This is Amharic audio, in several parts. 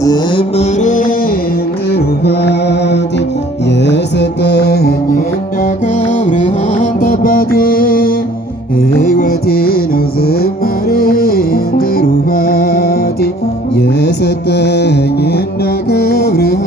ዝማሬ ትሩፋቴ የሰጠኸኝ እንዳከብርህ አንተ አባቴ ሕይወቴ ነው ዝማሬ ትሩፋቴ የሰጠኸኝ እንዳከብርህ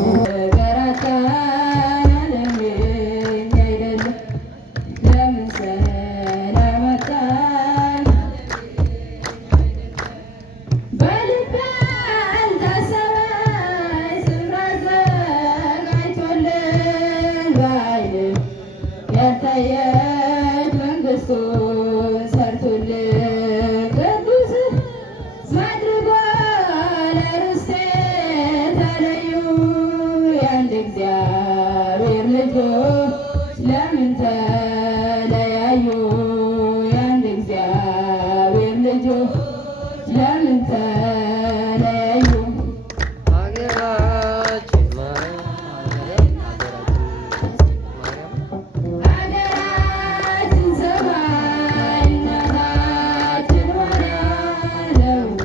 ለምን ተለያዩ የአንድ እግዚአብሔር ልጆች ለምን ተለያዩ? ሀገራችን ሰማይ እናታችን ማርያም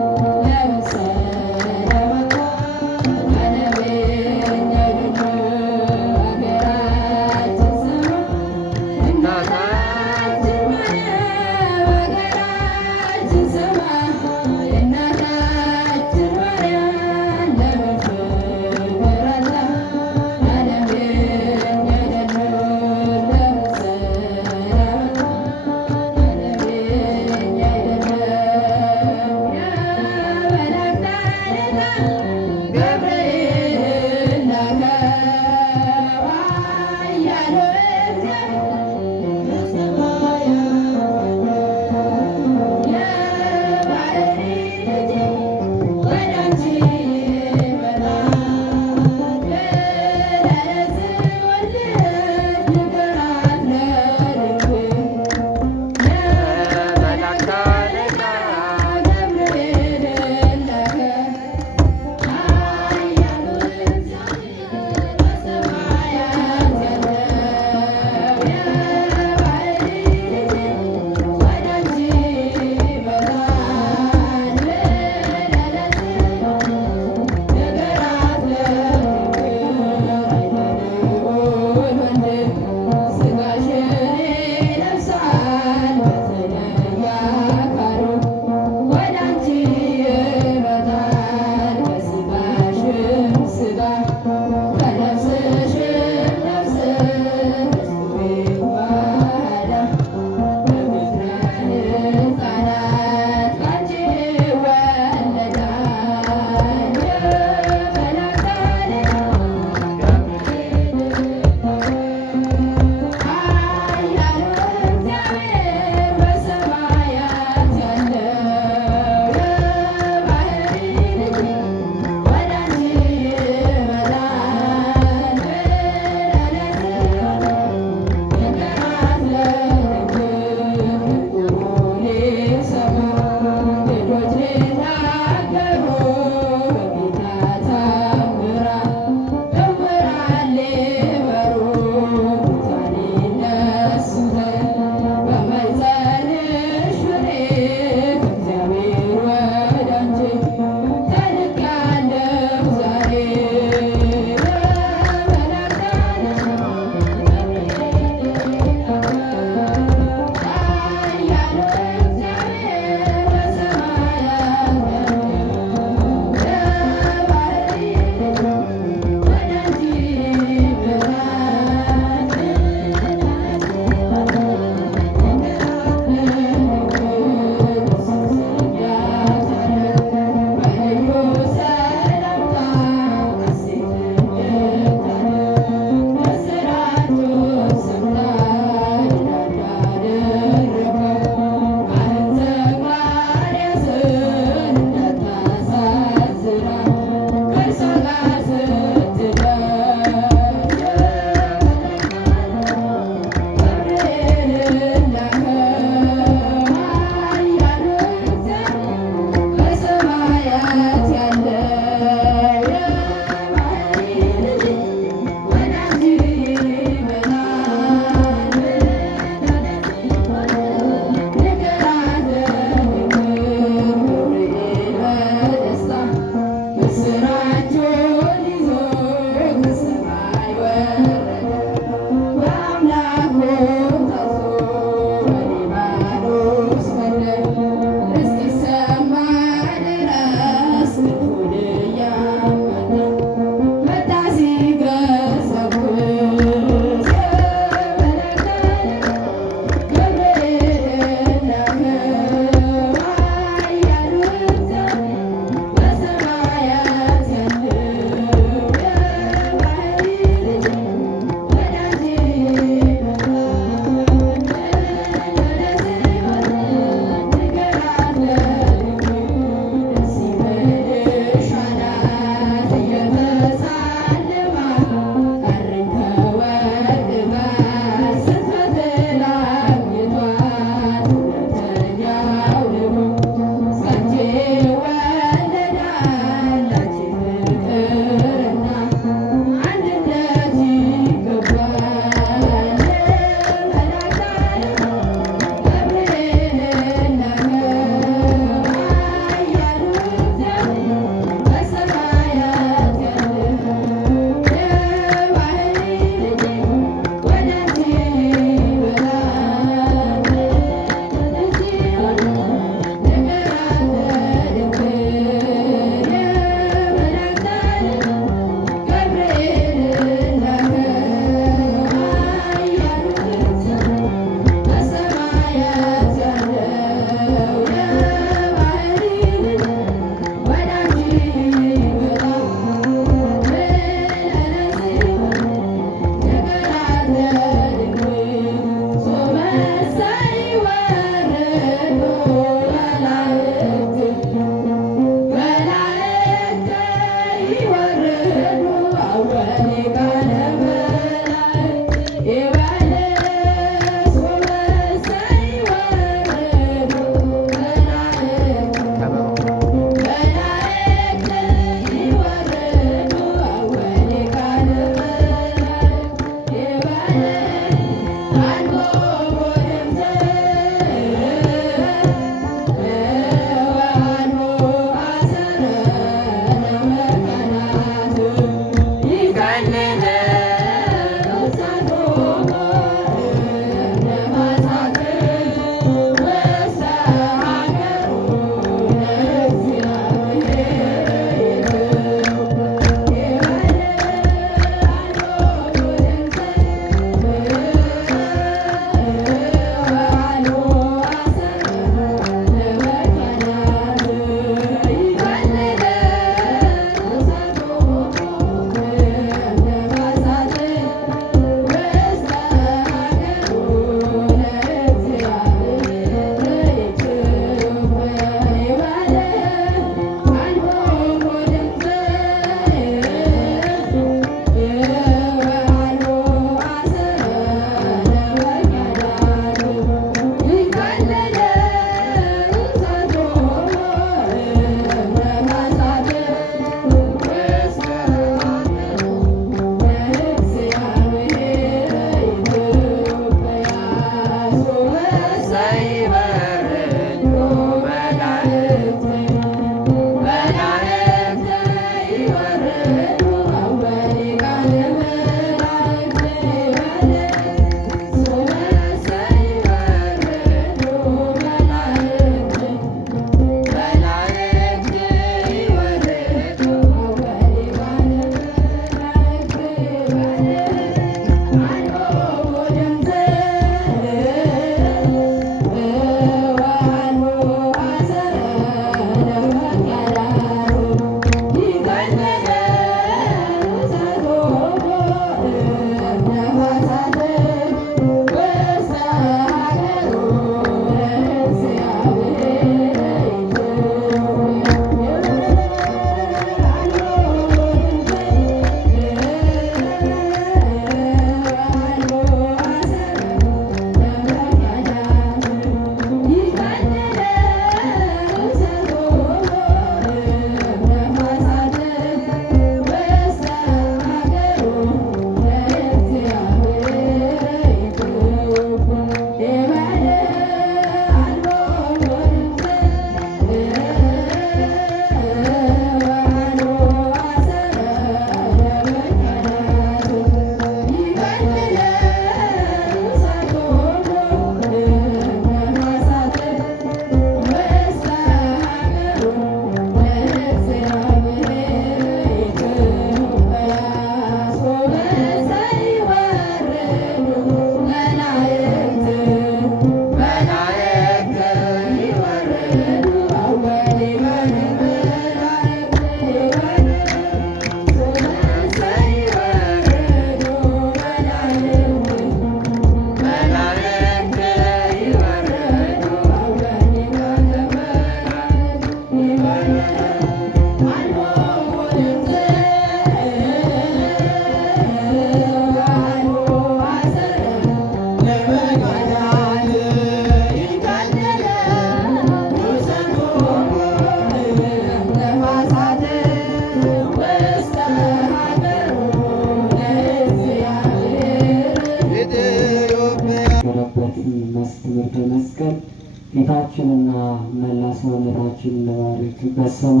ፊታችንና መላ ሰውነታችን ለባርክ። በስመ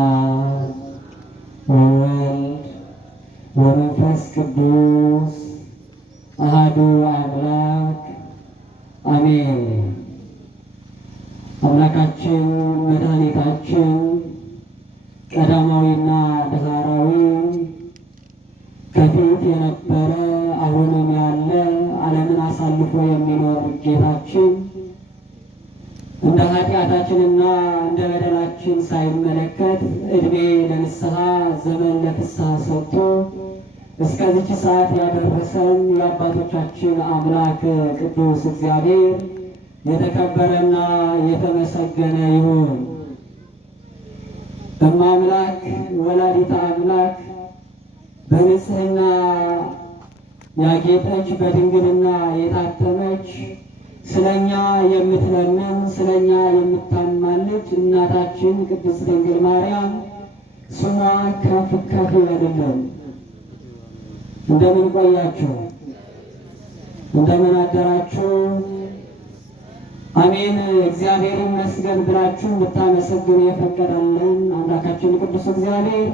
አብ ወወልድ ወመንፈስ ቅዱስ አሐዱ አምላክ አሜን። አምላካችን መድኃኒታችን ቀዳማዊና ዳህራዊ ከፊት የነበረ አሁንም ያለ ዓለምን አሳልፎ የሚኖር ጌታችን እንደ ኃጢአታችንና እንደ በደላችን ሳይመለከት ዕድሜ ለንስሐ ዘመን ለፍስሐ ሰጥቶ እስከዚች ሰዓት ያደረሰን የአባቶቻችን አምላክ ቅዱስ እግዚአብሔር የተከበረና የተመሰገነ ይሁን። እማምላክ ወላዲተ አምላክ በንጽሕና ያጌጠች በድንግልና የታተመች ስለኛ የምትለምን ስለኛ የምታማልድ እናታችን ቅድስት ድንግል ማርያም ስሟ ከፍ ከፍ ይበልልን። እንደምን ቆያችሁ? እንደምን አደራችሁ? አሜን። እግዚአብሔር ይመስገን ብላችሁ ብታመሰግኑ የፈቀደልን አምላካችን ቅዱስ እግዚአብሔር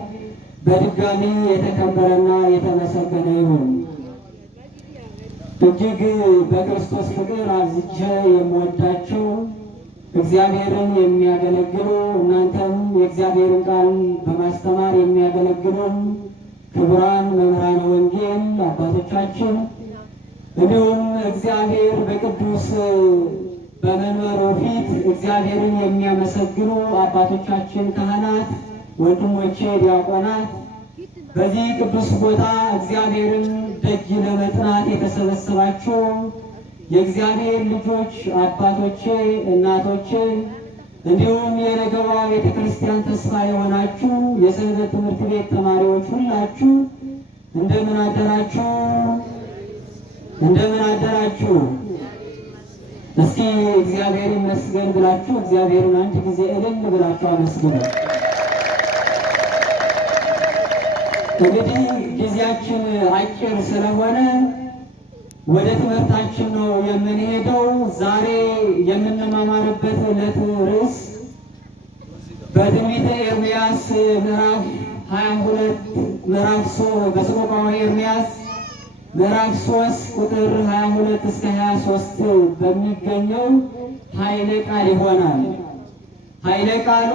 በድጋሚ የተከበረና የተመሰገነ ይሁን። እጅግ በክርስቶስ ፍቅር አብዝቼ የምወዳቸው እግዚአብሔርን የሚያገለግሉ እናንተም የእግዚአብሔርን ቃል በማስተማር የሚያገለግሉን ክቡራን መምህራነ ወንጌል አባቶቻችን፣ እንዲሁም እግዚአብሔር በቅዱስ በመንበሩ ፊት እግዚአብሔርን የሚያመሰግኑ አባቶቻችን ካህናት፣ ወንድሞቼ ዲያቆናት፣ በዚህ ቅዱስ ቦታ እግዚአብሔርን ደጅ ለመጥናት የተሰበሰባችሁ የእግዚአብሔር ልጆች አባቶቼ፣ እናቶቼ እንዲሁም የነገዋ ቤተ ክርስቲያን ተስፋ የሆናችሁ የሰንበት ትምህርት ቤት ተማሪዎች ሁላችሁ እንደምን አደራችሁ? እንደምን አደራችሁ? እስኪ እግዚአብሔር ይመስገን ብላችሁ እግዚአብሔርን አንድ ጊዜ እልል ብላችሁ አመስግኑ። እንግዲህ ጊዜያችን አጭር ስለሆነ ወደ ትምህርታችን ነው የምንሄደው። ዛሬ የምንማማርበት ዕለት ርዕስ በትንቢተ ኤርምያስ ምዕራፍ 22 በሰቆቃወ ኤርምያስ ምዕራፍ 3 ቁጥር 22 እስከ 23 በሚገኘው ኃይለ ቃል ይሆናል። ኃይለ ቃሉ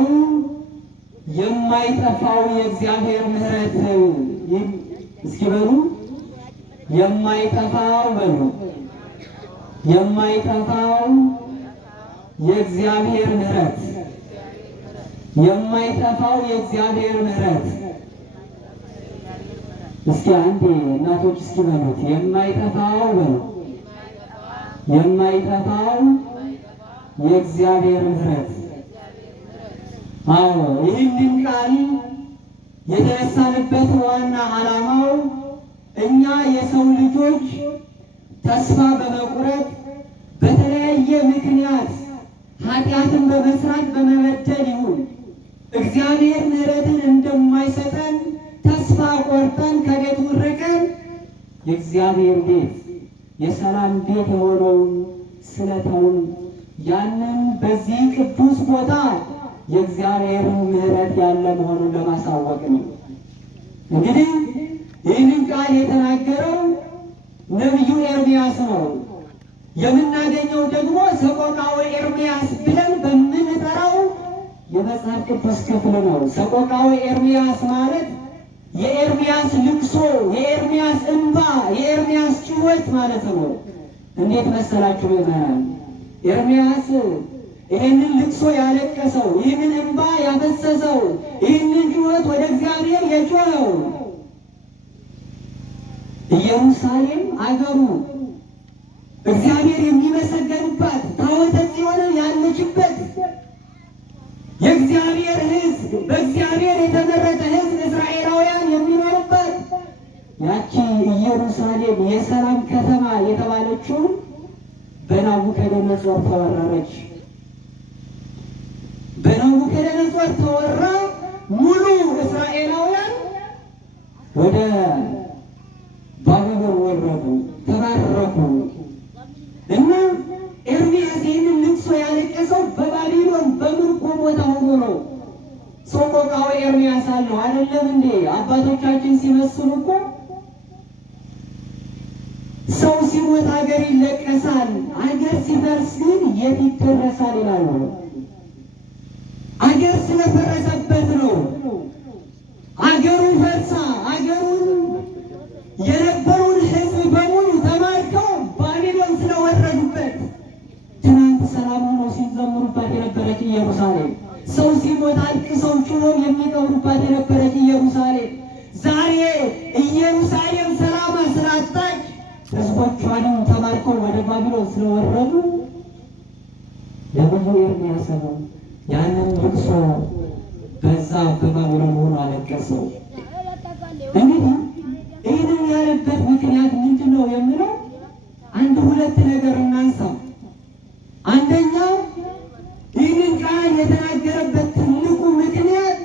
የማይጠፋው የእግዚአብሔር ምሕረት እስኪ በሉ የማይጠፋው በሉ የማይጠፋው የእግዚአብሔር ምሕረት የማይጠፋው የእግዚአብሔር ምሕረት። እስኪ አንዴ እናቶች እስኪ በሉት የማይጠፋው በሉ የማይጠፋው የእግዚአብሔር ምሕረት። አዎ ይህንን ቃል የተነሳንበት ዋና ዓላማው እኛ የሰው ልጆች ተስፋ በመቁረጥ በተለያየ ምክንያት ኃጢአትን በመስራት በመበደል ይሁን እግዚአብሔር ምሕረትን እንደማይሰጠን ተስፋ ቆርጠን ከቤቱ ርቀን የእግዚአብሔር ቤት የሰላም ቤት የሆነውን ስለተውን ያንን በዚህ ቅዱስ ቦታ የእግዚአብሔር ምሕረት ያለ መሆኑን ለማሳወቅ ነው። እንግዲህ ይህንን ቃል የተናገረው ነቢዩ ኤርምያስ ነው። የምናገኘው ደግሞ ሰቆቃወ ኤርምያስ ብለን በምንጠራው የመጽሐፍ ቅዱስ ክፍል ነው። ሰቆቃወ ኤርምያስ ማለት የኤርምያስ ልቅሶ፣ የኤርምያስ እንባ፣ የኤርምያስ ጭወት ማለት ነው። እንዴት መሰላችሁ ይሆናል? ኤርምያስ ይህንን ልቅሶ ያለቀሰው፣ ይህንን እንባ ያፈሰሰው፣ ይህንን ጭወት ወደ እግዚአብሔር የጮኸው ኢየሩሳሌም አገሩ እግዚአብሔር የሚመሰገንባት ታቦተ ጽዮን ያለችበት የእግዚአብሔር ሕዝብ በእግዚአብሔር የተመረጠ ሕዝብ እስራኤላውያን የሚኖርበት ያቺ ኢየሩሳሌም የሰላም ከተማ የተባለችው በናቡከደነጾር ተወረረች። በናቡከደነጾር ተወራ። ሙሉ እስራኤላውያን ወደ ባቢሎን ወረዱ፣ ተባረኩ። አባቶቻችን ሲመስሉ እኮ ሰው ሲሞት ሀገር ይለቀሳል፣ ሀገር ሲፈርስ ግን የት ይደረሳል ይላሉ። ሀገር ስለፈረሰበት ነው። ሀገሩ ፈርሳ ሀገሩን የነበረውን ሕዝብ በሙሉ ተማርከው ባቢሎን ስለወረዱበት ትናንት ሰላም ሆነው ሲዘምሩባት የነበረች ኢየሩሳሌም፣ ሰው ሲሞት አልቅሰው ጩኸው የሚቀብሩባት የነበረች ኢየሩሳሌም ዛሬ ኢየሩሳሌም ሰላማ ስላጣች ሕዝቦቿንም ተማርከው ወደ ባቢሎን ስለወረዱ ነብዩ ኤርምያስ ያንን ልቅሶ በዛ በባቢሎን ሆኖ አለቀሰው። እንግዲህ ይህንን ያለበት ምክንያት ምንድን ነው የምለው አንድ ሁለት ነገር እናንሳ። አንደኛው ይህንን ቃል የተናገረበት ትልቁ ምክንያት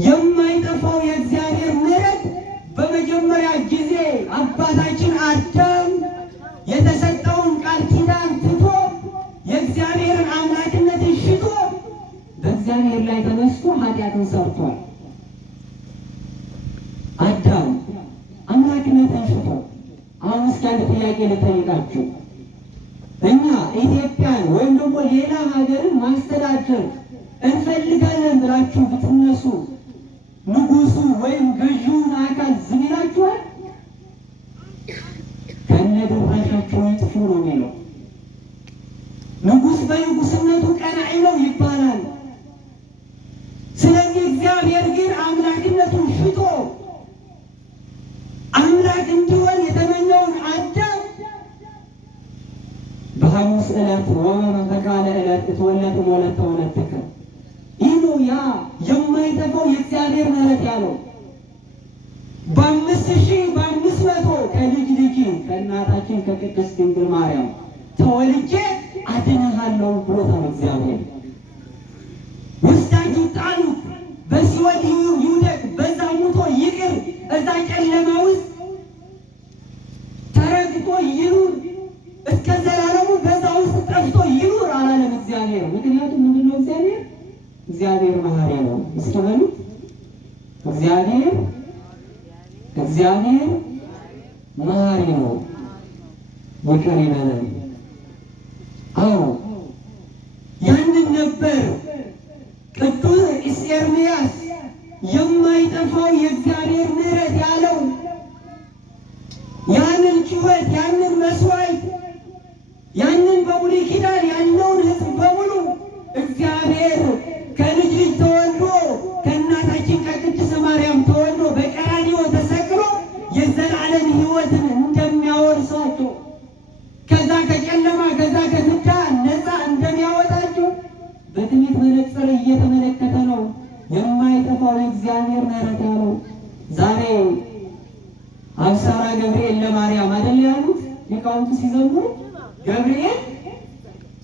የማይጠፋው የእግዚአብሔር ምሕረት በመጀመሪያ ጊዜ አባታችን አዳም የተሰጠውን ቃል ኪዳን ትቶ የእግዚአብሔርን አምላክነትን ሽቶ በእግዚአብሔር ላይ ተነስቶ ኃጢአትን ሰርቷል። አዳም አምላክነትን ሽቶ። አሁን እስኪ አንድ ጥያቄ ልጠይቃችሁ። እኛ ኢትዮጵያን ወይም ደግሞ ሌላ ሀገርን ማስተዳደር እንፈልጋለን ብላችሁ ብትነሱ ንጉሱ ወይም ገዢውን አካል ዝም ይላችኋል? ከነድራሻቸው ይጥፉ ነው የሚለው። ንጉስ በንጉስነቱ ቀናኢ ነው ይባላል። ስለዚህ እግዚአብሔር ግን አምላክነቱን ሽቶ አምላክ እንዲሆን የተመኘውን አዳም በሐሙስ ዕለት ወበመንፈቃለ ዕለት እትወለድ ወለተ ወለትከ ይህ ነው ያ የማይጠፋው የእግዚአብሔር ምሕረት ያለው። በ5500 ከልጅ ልጅ ከእናታችን ከቅድስት ድንግል ማርያም ተወልጄ አድንሃለሁ ብሎታል እግዚአብሔር። ወስዳችሁ ጣሉት፣ በሲኦል ይውደቅ፣ በዛ ሙቶ ይቅር፣ እዛ ጨለማ ውስጥ ተረግጦ ይኑር፣ እስከ ዘላለሙ በዛ ውስጥ ጠፍቶ ይኑር አላለም እግዚአብሔር። ምክንያቱም ምንድነው? እግዚአብሔር መሐሪ ነው። እስኪ በሉት እግዚአብሔር መሐሪ ነው፣ ይቅር ይበለን። አዎ ያንን ነበር ቅዱስ ኤርምያስ የማይጠፋው የእግዚአብሔር ምሕረት ያለው። ያንን ጩኸት፣ ያንን መስዋዕት፣ ያንን በብሉይ ኪዳን ያለውን ሕዝብ በሙሉ እግዚአብሔር ከልጅ ልጅ ተወልዶ ከእናታችን ከቅድስት ማርያም ተወልዶ በቀራንዮ ተሰቅሎ የዘላለም ሕይወትን እንደሚያወርሳቸው ከዛ ከጨለማ ከዛ ከፍዳ ነፃ እንደሚያወጣቸው በትንቢት መነጽር እየተመለከተ ነው የማይጠፋው የእግዚአብሔር ምሕረት ያለው። ዛሬ አብሳራ ገብርኤል ለማርያም አይደል ያሉት ሊቃውንቱ ሲዘምሩ? ገብርኤል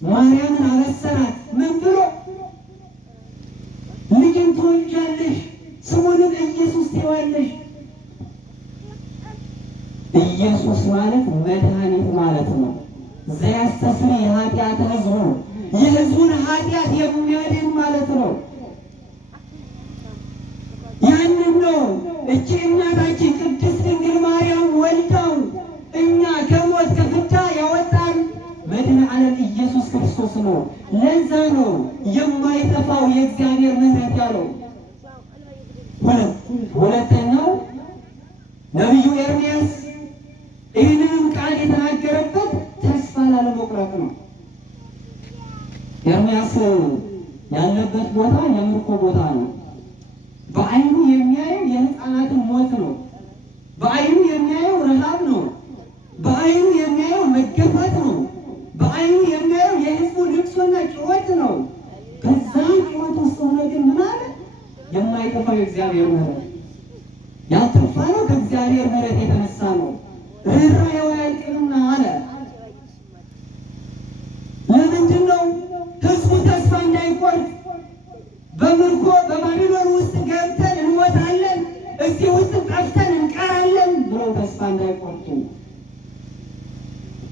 ማርያምን አበሰራት ምን ብሎ? ልጅን ትወልጃለሽ፣ ስሙንም ኢየሱስ ትይዋለሽ። ኢየሱስ ማለት መድኃኒት ማለት ነው። ዘያስተስሪ ኃጢአተ ሕዝቡ፣ የሕዝቡን ኃጢአት የሚያድን ማለት ነው። ያንን ነው እቺ እናታችን ቅድስት ድንግል ማርያም ወልዳው እኛ ከሞት ከፍዳ ያወጣን መድኃኔ ዓለም ኢየሱስ ክርስቶስ ነው። ለዛ ነው የማይጠፋው የእግዚአብሔር ምሕረት ያለው። ሁለተኛው ነቢዩ ኤርምያስ ይህንንም ቃል የተናገረበት ተስፋ ላለመቁረጥ ነው። ኤርምያስ ያለበት ቦታ የምርኮ ቦታ ነው። በዓይኑ የሚያየው የሕፃናትን ሞት ነው። በዓይኑ የሚያየው ረሃብ ነው። በዓይኑ የሚያየው መገፋት ነው። በዓይኑ የሚያየው የሕዝቡ ልቅሶና ጩኸት ነው። በዛ ጩኸት ውስጥ ሆኖ ግን ምን አለ? የማይጠፋው የእግዚአብሔር ምሕረት ያልጠፋ ነው። ከእግዚአብሔር ምሕረት የተነሳ ነው። ርኅራኄው አያልቅምና አለ። ለምንድን ነው ሕዝቡ ተስፋ እንዳይቆርጥ በምርኮ በባቢሎን ውስጥ ገብተን እንሞታለን፣ እዚህ ውስጥ ጠፍተን እንቀራለን ብለው ተስፋ እንዳይቆርጡ።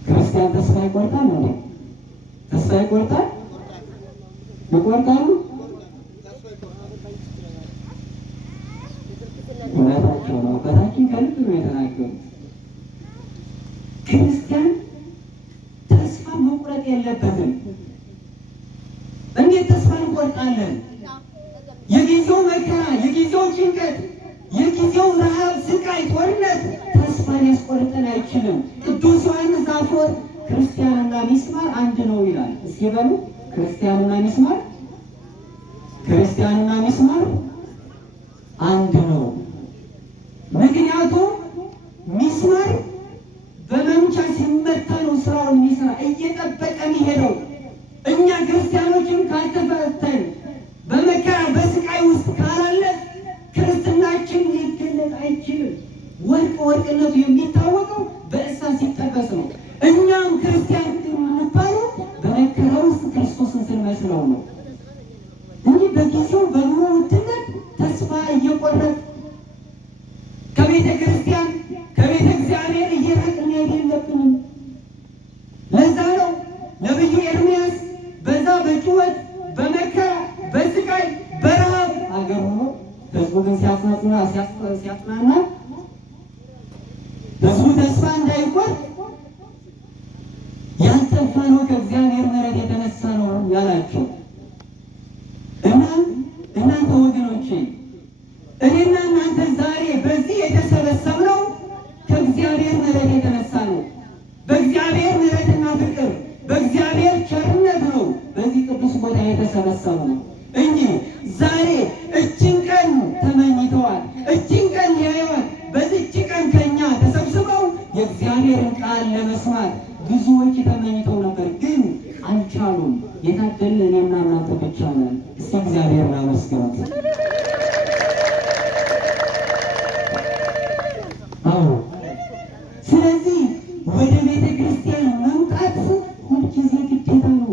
ክርስቲያን ተስፋ ይቆርጣል እንዴ? ተስፋ ይቆርጣል? ይቆርጣሉ? ክርስቲያን ተስፋ መቁረጥ የለበትም። እንዴት ተስፋ እንቆርጣለን? የጊዜው መከራ፣ የጊዜው ጭንቀት፣ የጊዜው ረሃብ፣ ስቃይ፣ ጦርነት ተስፋ ሊያስቆርጠን አይችልም። ቅዱስ ዮሐንስ አፈወርቅ ክርስቲያንና ሚስማር አንድ ነው ይላል። እስኪ በሉ ክርስቲያንና ሚስማር አንድ ነው። ምክንያቱም ሚስማር በመምቻ ሲመታ ነው ስራውን የሚሰራ እየጠበቀ የሚሄደው። እኛ ክርስቲያኖችን ካልተፈተን በመከራ በስቃይ ውስጥ ካላለን ክርስትናችን ሊገለጥ አይችልም። ወርቅነቱ የሚታወቀው በእሳት ሲጠበስ ነው። እኛም ክርስቲያን የምንባለው በመከራ ውስጥ ክርስቶስን ስንመስለው ነው እንጂ በጊዜው በኑሮ ውድነት ተስፋ እየቆረጥ ከቤተ ክርስቲያን ከቤተ እግዚአብሔር እየራቅን የለብንም። ለዛ ነው ነቢዩ ኤርምያስ በዛ በጩኸት በመከራ በስቃይ በረሃብ አገር ሆኖ ህዝቡ ግን ሲያጽናና ህዝቡ ተስፋ እንዳይቆርጥ ያልጠፋ ነው ከእግዚአብሔር ምሕረት የተነሳ ነው ያላቸው። እናንተ ወገኖቼ እኔና እናንተ ዛሬ በዚህ የተሰበሰብነው ከእግዚአብሔር ምሕረት የተነሳ ነው። በእግዚአብሔር ምሕረትና ፍቅር በእግዚአብሔር ቸርነት ነው በዚህ ቅዱስ ቦታ የተሰበሰብነው እንጂ ዛሬ እችን ቀን ተመኝተዋል፣ እችን ቀን ያየዋል። በዚች ቀን ከኛ ተሰብስበው የእግዚአብሔርን ቃል ለመስማት ብዙዎች ተመኝተው ነበር፣ ግን አልቻሉም። የታደልን እኔና እናንተ ብቻ ነን። እስኪ እግዚአብሔር እናመስግኑት። አዎ፣ ስለዚህ ወደ ቤተ ክርስቲያን መምጣት ሁልጊዜ ግዴታ ነው።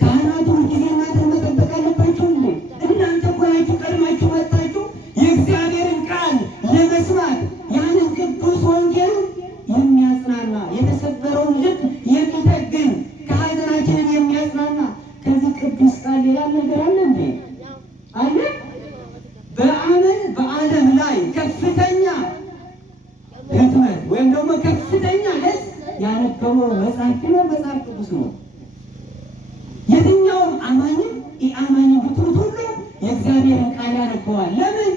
ካህናቱ ሁልጊዜ እናንተን መጠበቅ አለባቸው እንዴ? እናንተ እኮ ናችሁ ቀድማችሁ መጣችሁ የእግዚአብሔርን ቃል ለመስማት ያንን ቅዱስ ወንጌል የሚያጽናና የተሰበረውን ልብ የሚጠግን ከሀዘናችንን የሚያጽናና ከዚህ ቅዱስ ቃል ሌላ ነገር አለ እንዴ? አለ? በዓለም ላይ ከፍተኛ ህትመት ወይም ደግሞ ከፍተኛ ህዝብ ያነበበው መጽሐፍ ነው መጽሐፍ ቅዱስ ነው። የትኛውም አማኝም ኢአማኝም ብትሉት ሁሉ የእግዚአብሔርን ቃል ያነበዋል። ለምን?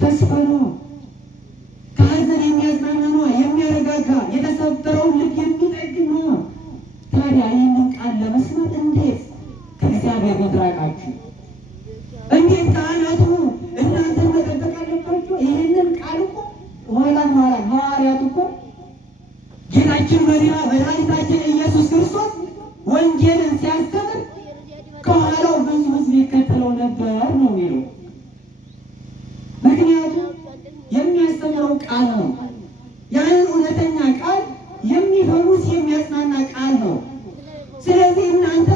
ተስፋ ነው። ከሀዘን የሚያጽናና ነው፣ የሚያረጋጋ የተሰበረውን ልብ የሚጠግን ነው። ታዲያ ይህንን ቃል ለመስማት እንዴት ከእግዚአብሔር መድራቃችሁ? እንዴት ካህናቱ እናንተን መጠበቅ አለባችሁ? ይህንን ቃል እኮ ኋላ ሐዋርያቱ እኮ ጌታችን መድኃኒታችን ኢየሱስ ክርስቶስ ወንጌልን ሲያስተምር ከኋላው ብዙ ሕዝብ ይከተለው ነበር ነው የሚለው። ምክንያቱም የሚያስተምረው ቃል ነው። ያንን እውነተኛ ቃል የሚፈውስ የሚያጽናና ቃል ነው። ስለዚህ እናንተ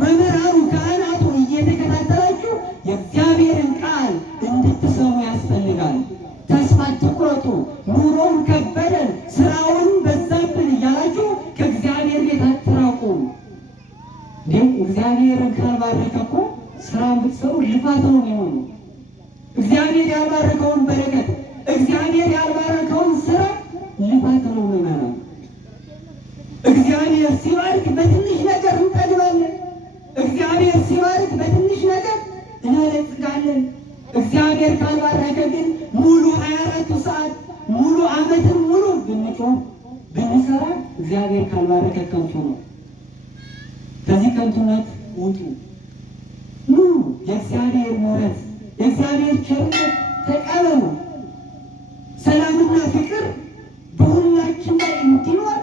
መምህራኑ ካህናቱ እየተከታተላችሁ የእግዚአብሔርን ቃል እንድትሰሙ ያስፈልጋል። ተስፋ አትቁረጡ። ኑሮውን ከበደን፣ ስራውን በዛብን እያላችሁ ከእግዚአብሔር ቤት አትራቁ። እግዚአብሔርን ካልባረከ እኮ ስራ የምትሰሩ ልፋት ነው የሚሆኑ። እግዚአብሔር ያልባረከውን በረከት፣ እግዚአብሔር ያልባረከውን ስራ ልፋት ነው የሚሆነው። እግዚአብሔር ሲባርክ በትንሽ ነገር እንጠግባለን። እግዚአብሔር ሲባርክ በትንሽ ነገር እናለጽጋለን። እግዚአብሔር ካልባረከ ግን ሙሉ 24 ሰዓት ሙሉ ዓመትን ሙሉ ብንጮህ ብንሰራ እግዚአብሔር ካልባረከ ከንቱ ነው። ከዚህ ከንቱነት ውጡ። ኑ የእግዚአብሔር ምሕረት የእግዚአብሔር ቸርነት ተቀበሉ። ሰላምና ፍቅር በሁላችን ላይ እንዲኖር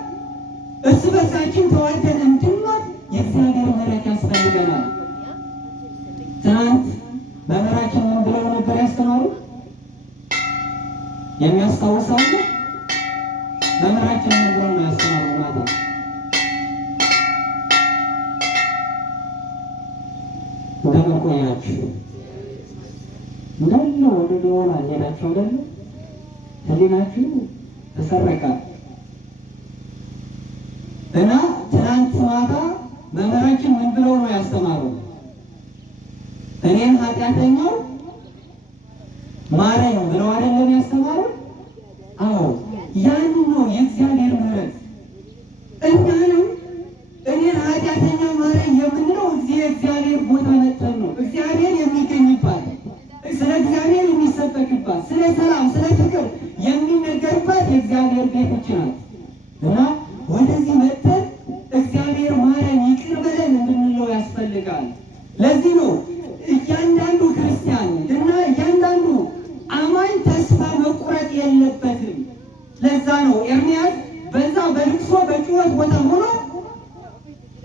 እርስ በርሳችን ተዋደን እንድንኖር የእግዚአብሔር ምሕረት ያስፈልገናል። ትናንት መምህራችን ምን ብለው ነበር ያስተማሩ? የሚያስታውሳሉ? መምህራችን ምን ብለው ነው ያስተማሩ? ማለት እንደምን ቆያችሁ? እንዳለ ወደ ሊሆን አልሄዳችሁ አይደለ? ህሊናችሁ ተሰረቀ እና ትናንት ማታ መምህራችን ምን ብለው ነው ያስተማሩ? እኔን ኃጢአተኛው ማረኝ ብለው አይደለም ያስተማሩ? አዎ ያን ነው የእግዚአብሔር ምሕረት። እኛንም እኔን ኃጢአተኛ ማረኝ የምንለው እዚህ እግዚአብሔር ቦታ መጥተን ነው። እግዚአብሔር የሚገኝባት፣ ስለ እግዚአብሔር የሚሰበክባት፣ ስለ ሰላም፣ ስለ ፍቅር የሚነገርባት የእግዚአብሔር ቤት ናት እና ወደዚህ መጥተን እግዚአብሔር ማረን ይቅር በለን እንድንለው ያስፈልጋል። ለዚህ ነው እያንዳንዱ ክርስቲያን እና እያንዳንዱ አማኝ ተስፋ መቁረጥ የለበትም። ለዛ ነው ኤርምያስ በዛ በልቅሶ በጩኸት ቦታ ሆኖ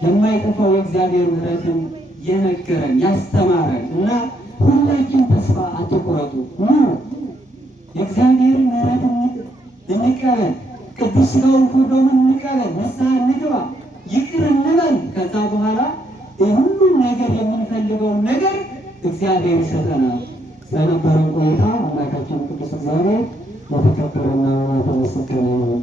የማይጠፋው የእግዚአብሔር ምሕረትን የነገረን ያስተማረን እና ሁላችን ተስፋ አትቁረጡ። የእግዚአብሔርን ምሕረትን እንቀበል፣ ቅዱስ ሥጋውን ደሙን እንቀበል፣ ንስሐ እንግባ፣ ይቅር እንበል። ከዛ በኋላ ሁሉም ነገር የምንፈልገውን ነገር እግዚአብሔር ይሰጠናል። ስለነበረን ቆይታ አምላካችን ቅዱስ እግዚአብሔር የተከበረና የተመሰገነ ይሁን።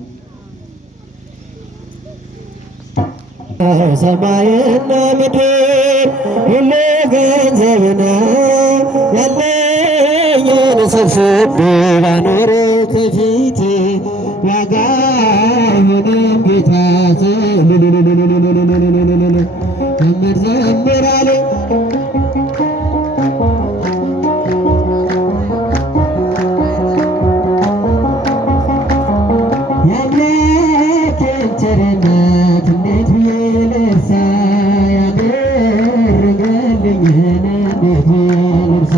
ሰማይና ምድር ሁሉ ገንዘብ ነው፣ ያለኝን ሰብስቤ ባኖር ከፊቴ ዋጋ አይሆንም ጌታ እዘምራለሁ። የአምላኬን ቸርነት እንዴት ብዬ ልርሳ? ያደረገልኝን እንዴት ብዬ ልርሳ?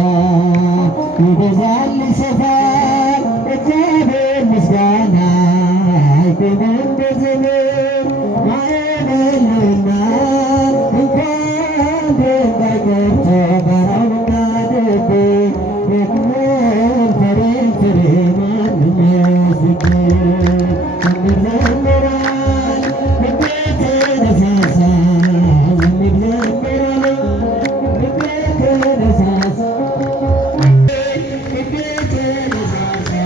ይበዛል ይሰፋል እግዚአብሔር ምስጋና አይቆምም በዘመን ማረንልና እንኳን ድንጋይ ቀርቶ በረሃውና ልቤ የከንፈሬን ፍሬ ማንም ያስገኝ እንዘምራለን ልቤ ተነሳሳ እንዘምራለን ልቤ ተነሳሳ ልቤ ተነሳሳ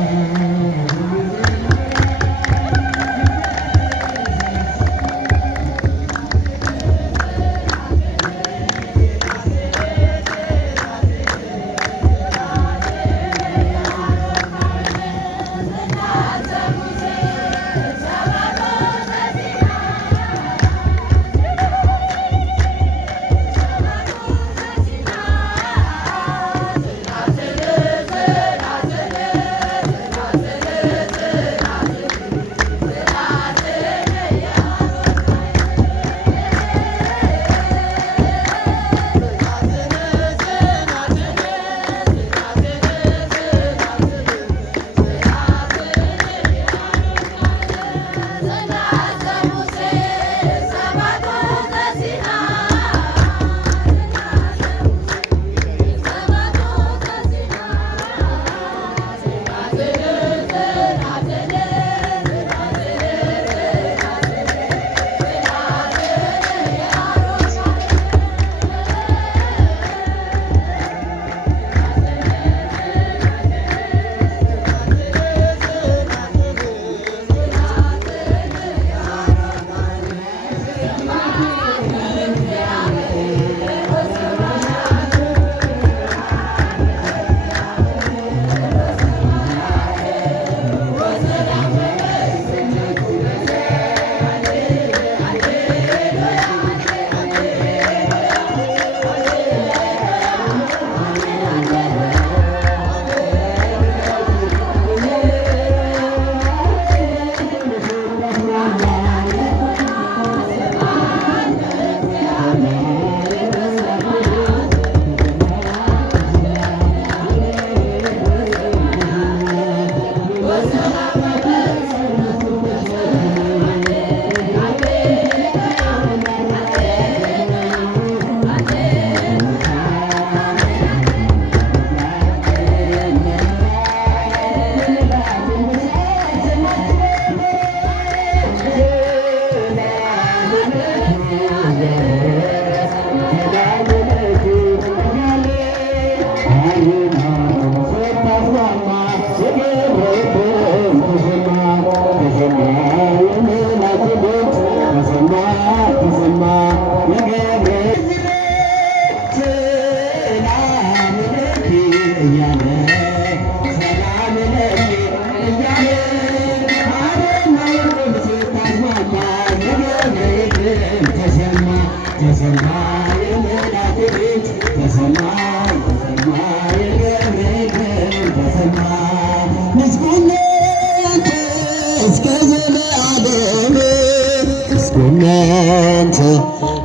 እያለ ሰላም ለኪ እያለ እስከ ዘለዓለም እስኩነንተ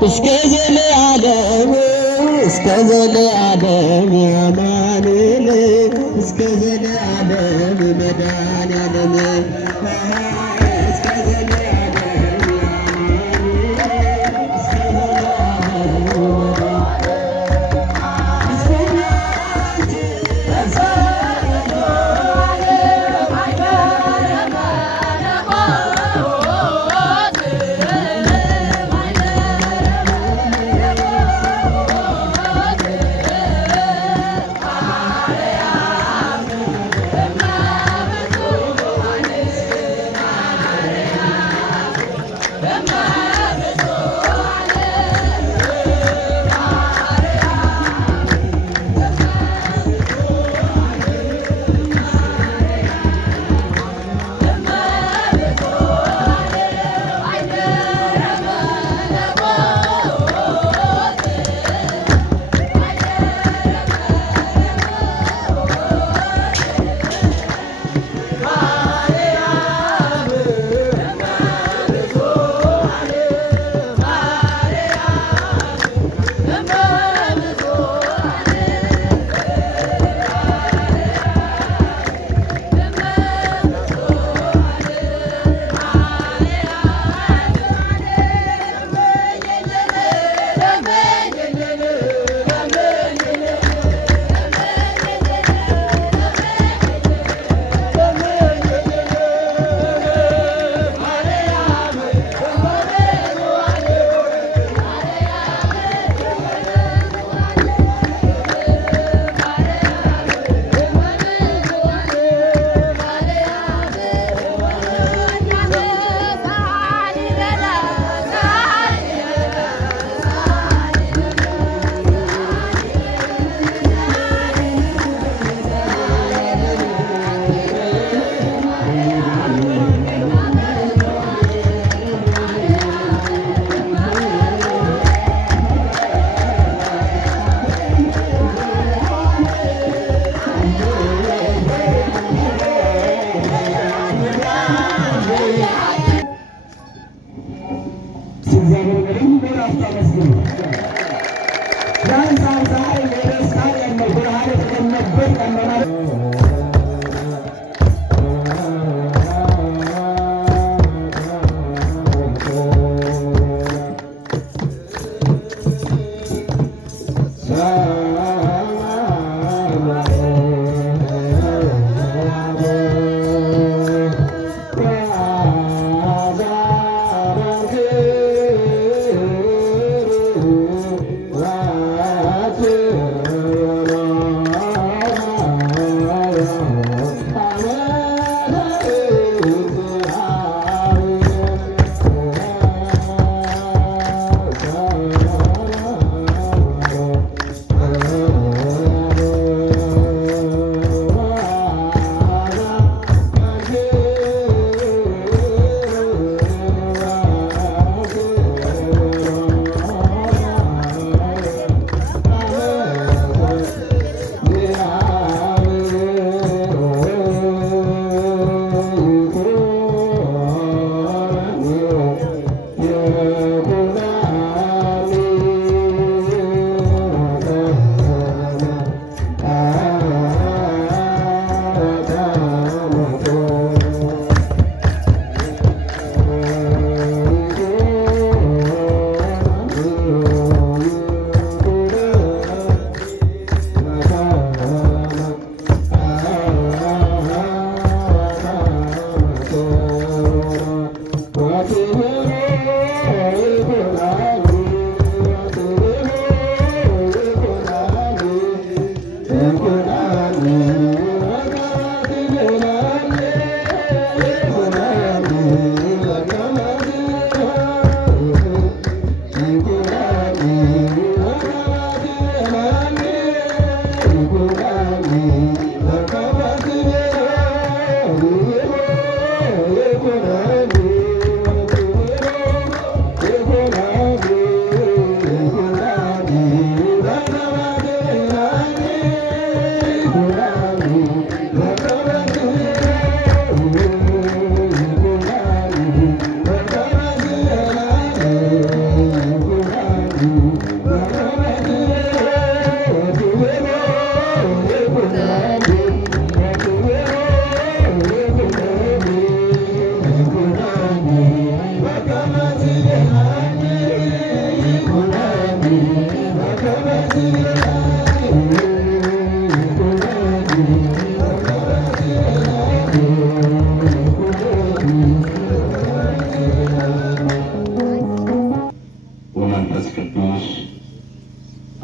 እስከ ዘለዓለም እስከ ዘለዓለም አማኑኤል እስከ ዘለዓለም መድኃኒዓለም እስከ ዘለዓለም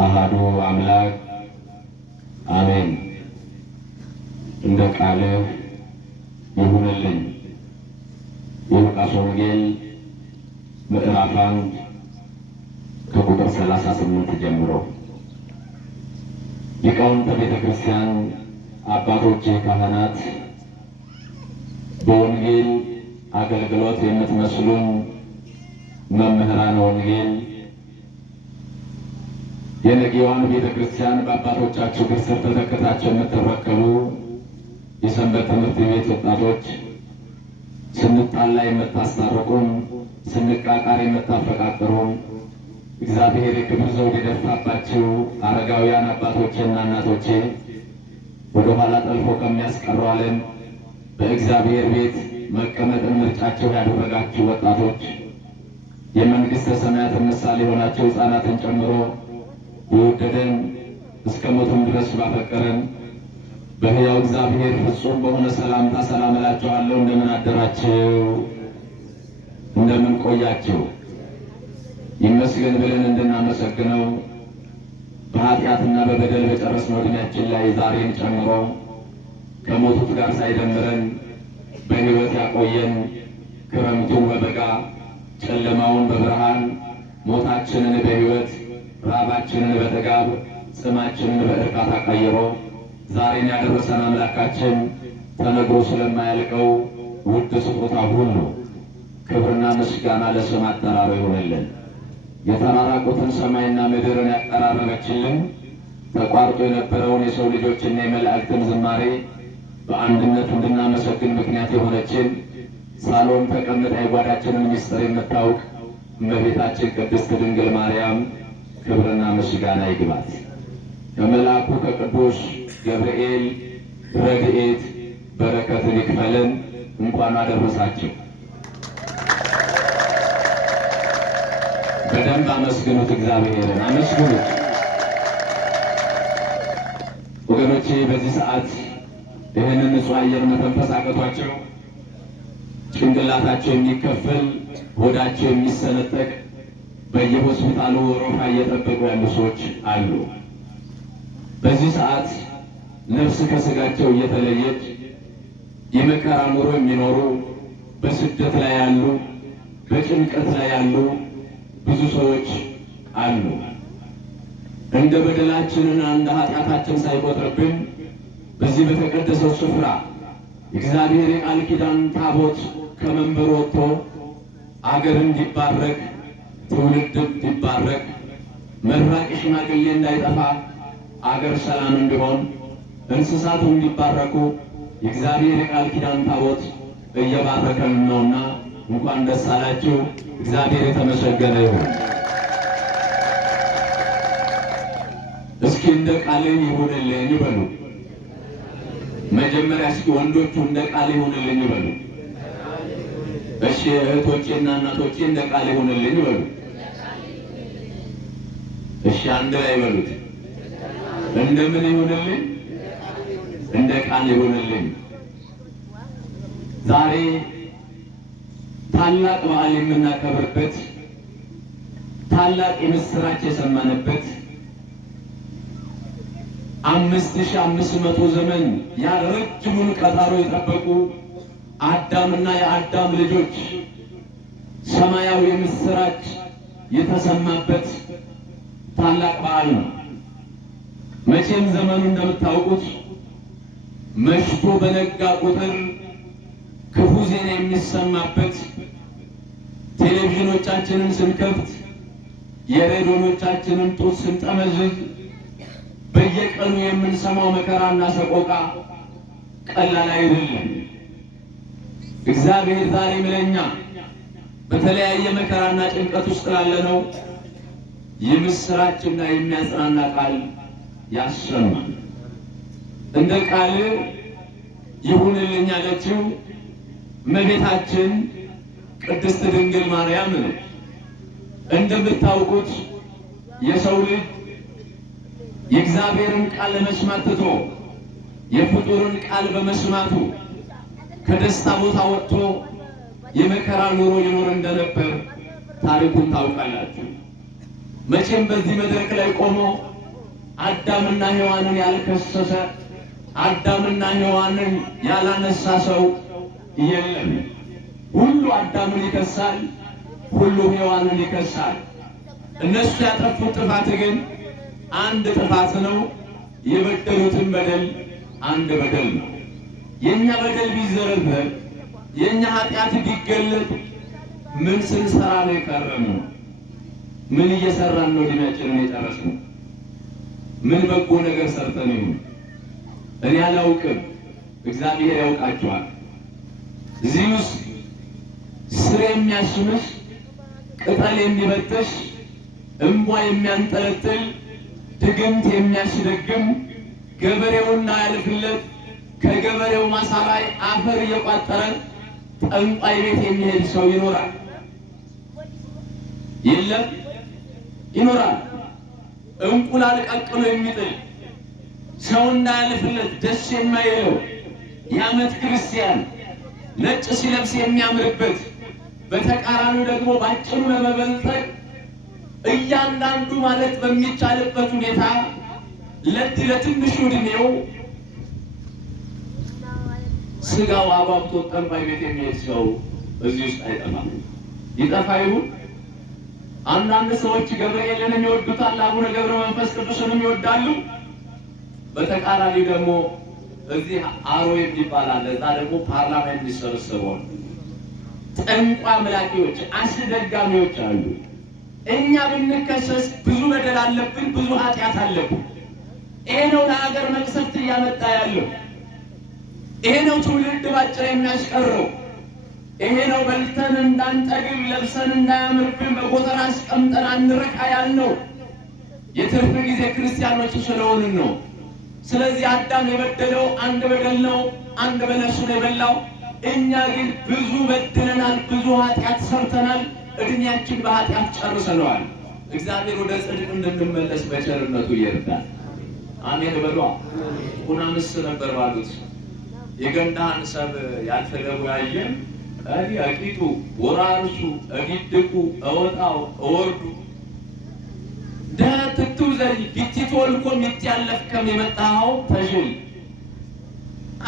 አሐዱ አምላክ አሜን። እንደ ቃልህ ይሁንልኝ። የሉቃስ ወንጌል ምዕራፍ 1 ከቁጥር 38 ጀምሮ። ሊቃውንተ ቤተ ክርስቲያን፣ አባቶቼ ካህናት፣ በወንጌል አገልግሎት የምትመስሉን መምህራን ወንጌል፣ የነገዋን ቤተ ክርስቲያን በአባቶቻችሁ እግር ስር ተተክታችሁ የምትረከቡ የሰንበት ትምህርት ቤት ወጣቶች፣ ስንጣላ የምታስታርቁን፣ ስንቃቃር የምታፈቃቅሩን፣ እግዚአብሔር የክብር ዘውድ የደፋባችሁ አረጋውያን አባቶቼና እናቶቼ፣ ወደ ኋላ ጠልፎ ከሚያስቀረው ዓለም በእግዚአብሔር ቤት መቀመጥን ምርጫቸው ያደረጋችሁ ወጣቶች፣ የመንግሥተ ሰማያትን ምሳሌ የሆናቸው ሕፃናትን ጨምሮ የወደደን እስከ ሞትም ድረስ ባፈቀረን በሕያው እግዚአብሔር ፍጹም በሆነ ሰላምታ ሰላም እላችኋለሁ። እንደምን አደራችሁ? እንደምን ቆያችሁ? ይመስገን ብለን እንድናመሰግነው በኃጢአትና በበደል በጨረስነው ዕድሜያችን ላይ ዛሬን ጨምሮ ከሞቱት ጋር ሳይደምረን በሕይወት ያቆየን፣ ክረምቱን በበጋ ጨለማውን በብርሃን ሞታችንን በሕይወት ራባችንን በጥጋብ ጽማችንን በእርካታ ቀይሮ ዛሬን ያደረሰን አምላካችን ተነግሮ ስለማያልቀው ውድ ስጦታ ሁሉ ክብርና ምስጋና ለስም አጠራሩ ይሆንልን። የተራራቁትን ሰማይና ምድርን ያቀራረበችልን፣ ተቋርጦ የነበረውን የሰው ልጆችና የመላእክትን ዝማሬ በአንድነት እንድናመሰግን ምክንያት የሆነችን ሳሎን ተቀምጣ የጓዳችንን ምስጢር የምታውቅ እመቤታችን ቅድስት ድንግል ማርያም ክብርና ምስጋና ይግባት። ከመልአኩ ከቅዱስ ገብርኤል ረድኤት በረከትን ይክፈለን። እንኳን አደረሳችሁ። በደንብ አመስግኑት፣ እግዚአብሔርን አመስግኑት። ወገኖቼ በዚህ ሰዓት ይህንን ንጹሕ አየር መተንፈስ አቅቷቸው ጭንቅላታቸው የሚከፈል ሆዳቸው የሚሰነጠቅ በየሆስፒታሉ ወረፋ እየጠበቁ ያሉ ሰዎች አሉ። በዚህ ሰዓት ነፍስ ከስጋቸው እየተለየች የመከራ ኑሮ የሚኖሩ በስደት ላይ ያሉ፣ በጭንቀት ላይ ያሉ ብዙ ሰዎች አሉ። እንደ በደላችንና እንደ ኃጢአታችን ሳይቆጥርብን በዚህ በተቀደሰው ስፍራ እግዚአብሔር የቃል ኪዳን ታቦት ከመንበሩ ወጥቶ አገር እንዲባረክ፣ ትውልድ እንዲባረክ፣ መራቂ ሽማግሌ እንዳይጠፋ፣ አገር ሰላም እንዲሆን፣ እንስሳቱ እንዲባረኩ የእግዚአብሔር የቃል ኪዳን ታቦት እየባረከን ነውና እንኳን ደስ አላችሁ። እግዚአብሔር የተመሰገነ ይሁን። እስኪ እንደ ቃልህ ይሁንልኝ ይበሉ። መጀመሪያ እስኪ ወንዶቹ እንደ ቃል ይሁንልኝ ይበሉ። እሺ እህቶቼና እናቶቼ እንደ ቃል ይሁንልኝ ይበሉ። እሺ አንድ ላይ ይበሉት። እንደምን ይሁንልኝ? እንደ ቃል ይሁንልኝ። ዛሬ ታላቅ በዓል የምናከብርበት፣ ታላቅ የምስራች የሰማንበት 5500 ዘመን ያረጅሙን ቀጠሮ የጠበቁ አዳምና የአዳም ልጆች ሰማያዊ ምስራች የተሰማበት ታላቅ በዓል ነው። መቼም ዘመኑ እንደምታውቁት መሽቶ በነጋ ቁጥር ክፉ ዜና የሚሰማበት፣ ቴሌቪዥኖቻችንን ስንከፍት የሬዲዮኖቻችንን ጡት ስንጠመዝዝ በየቀኑ የምንሰማው መከራና ሰቆቃ ቀላል አይደለም። እግዚአብሔር ዛሬም ለኛ በተለያየ መከራና ጭንቀት ውስጥ ላለነው የምስራችንና የሚያጽናና ቃል ያሰማል። እንደ ቃል ይሁንልኝ ያለችው እመቤታችን ቅድስት ድንግል ማርያም ነው። እንደምታውቁት የሰው ልጅ የእግዚአብሔርን ቃል ለመስማት ትቶ የፍጡርን ቃል በመስማቱ ከደስታ ቦታ ወጥቶ የመከራ ኑሮ ይኖር እንደነበር ታሪኩን ታውቃላችሁ። መቼም በዚህ መድረክ ላይ ቆሞ አዳምና ሔዋንን ያልከሰሰ አዳምና ሔዋንን ያላነሳ ሰው የለም። ሁሉ አዳምን ይከሳል፣ ሁሉ ሔዋንን ይከሳል። እነሱ ያጠፉት ጥፋት ግን አንድ ጥፋት ነው። የበደሉትን በደል አንድ በደል ነው። የኛ በደል ቢዘረዘር የኛ ኃጢአት ቢገለጥ ምን ስንሰራ ነው የከረምነው? ምን እየሰራን ነው እድሜያችንን የጨረስነው? ምን በጎ ነገር ሰርተን ይሁን? እኔ አላውቅም፣ እግዚአብሔር ያውቃችኋል። እዚህ ውስጥ ስር የሚያስምስ ቅጠል የሚበጥስ እንቧ የሚያንጠለጥል ድግምት የሚያስደግም ገበሬውና ያልፍለት ከገበሬው ማሳ ላይ አፈር እየቋጠረ ጠንቋይ ቤት የሚሄድ ሰው ይኖራል? የለም? ይኖራል። እንቁላል ቀቅሎ የሚጥል ሰው እንዳያልፍለት ደስ የማይለው የዓመት ክርስቲያን ነጭ ሲለብስ የሚያምርበት በተቃራኒው ደግሞ ባጭሩ ለመበልጠግ እያንዳንዱ ማለት በሚቻልበት ሁኔታ ለትንሹ ዕድሜው ስጋው አባብቶ ጠንቋይ ቤት የሚሄድ ሰው እዚህ ውስጥ አይጠፋም። ይጠፋ ይሁን? አንዳንድ ሰዎች ገብርኤልንም ይወዱታል፣ አቡነ ገብረ መንፈስ ቅዱስንም ይወዳሉ። በተቃራኒ ደግሞ እዚህ አሮ የሚባል አለ። እዛ ደግሞ ፓርላማ የሚሰበሰቡ ጠንቋይ አምላኪዎች፣ አስደጋሚዎች አሉ። እኛ ብንከሰስ ብዙ በደል አለብን፣ ብዙ ኃጢአት አለብን። ይሄ ነው ለሀገር መቅሰፍት እያመጣ ያለው። ይሄ ነው ትውልድ ባጭር የሚያስቀረው። ይሄ ነው በልተን እንዳንጠግብ ለብሰን እንዳያምርብን በጎተራ አስቀምጠን አንረካ ያልነው። የትርፍ ጊዜ ክርስቲያኖች ስለሆንን ነው። ስለዚህ አዳም የበደለው አንድ በደል ነው፣ አንድ በነፍሱ ነው የበላው። እኛ ግን ብዙ በድለናል፣ ብዙ ኃጢአት ሰርተናል፣ እድሜያችን በኃጢአት ጨርሰነዋል። እግዚአብሔር ወደ ጽድቅ እንድንመለስ በቸርነቱ ይርዳል። አሜን በሏ። ቁና ምስ ነበር ባሉት የገንዳህን ሰብ ያልፈለጉ ያየን እዲ አቂጡ ወራርሱ እዲድቁ እወጣው እወርዱ ደህትቱ ዘይ ቢቲቶልኮ ሚትያለፍከም የመጣኸው ተሽል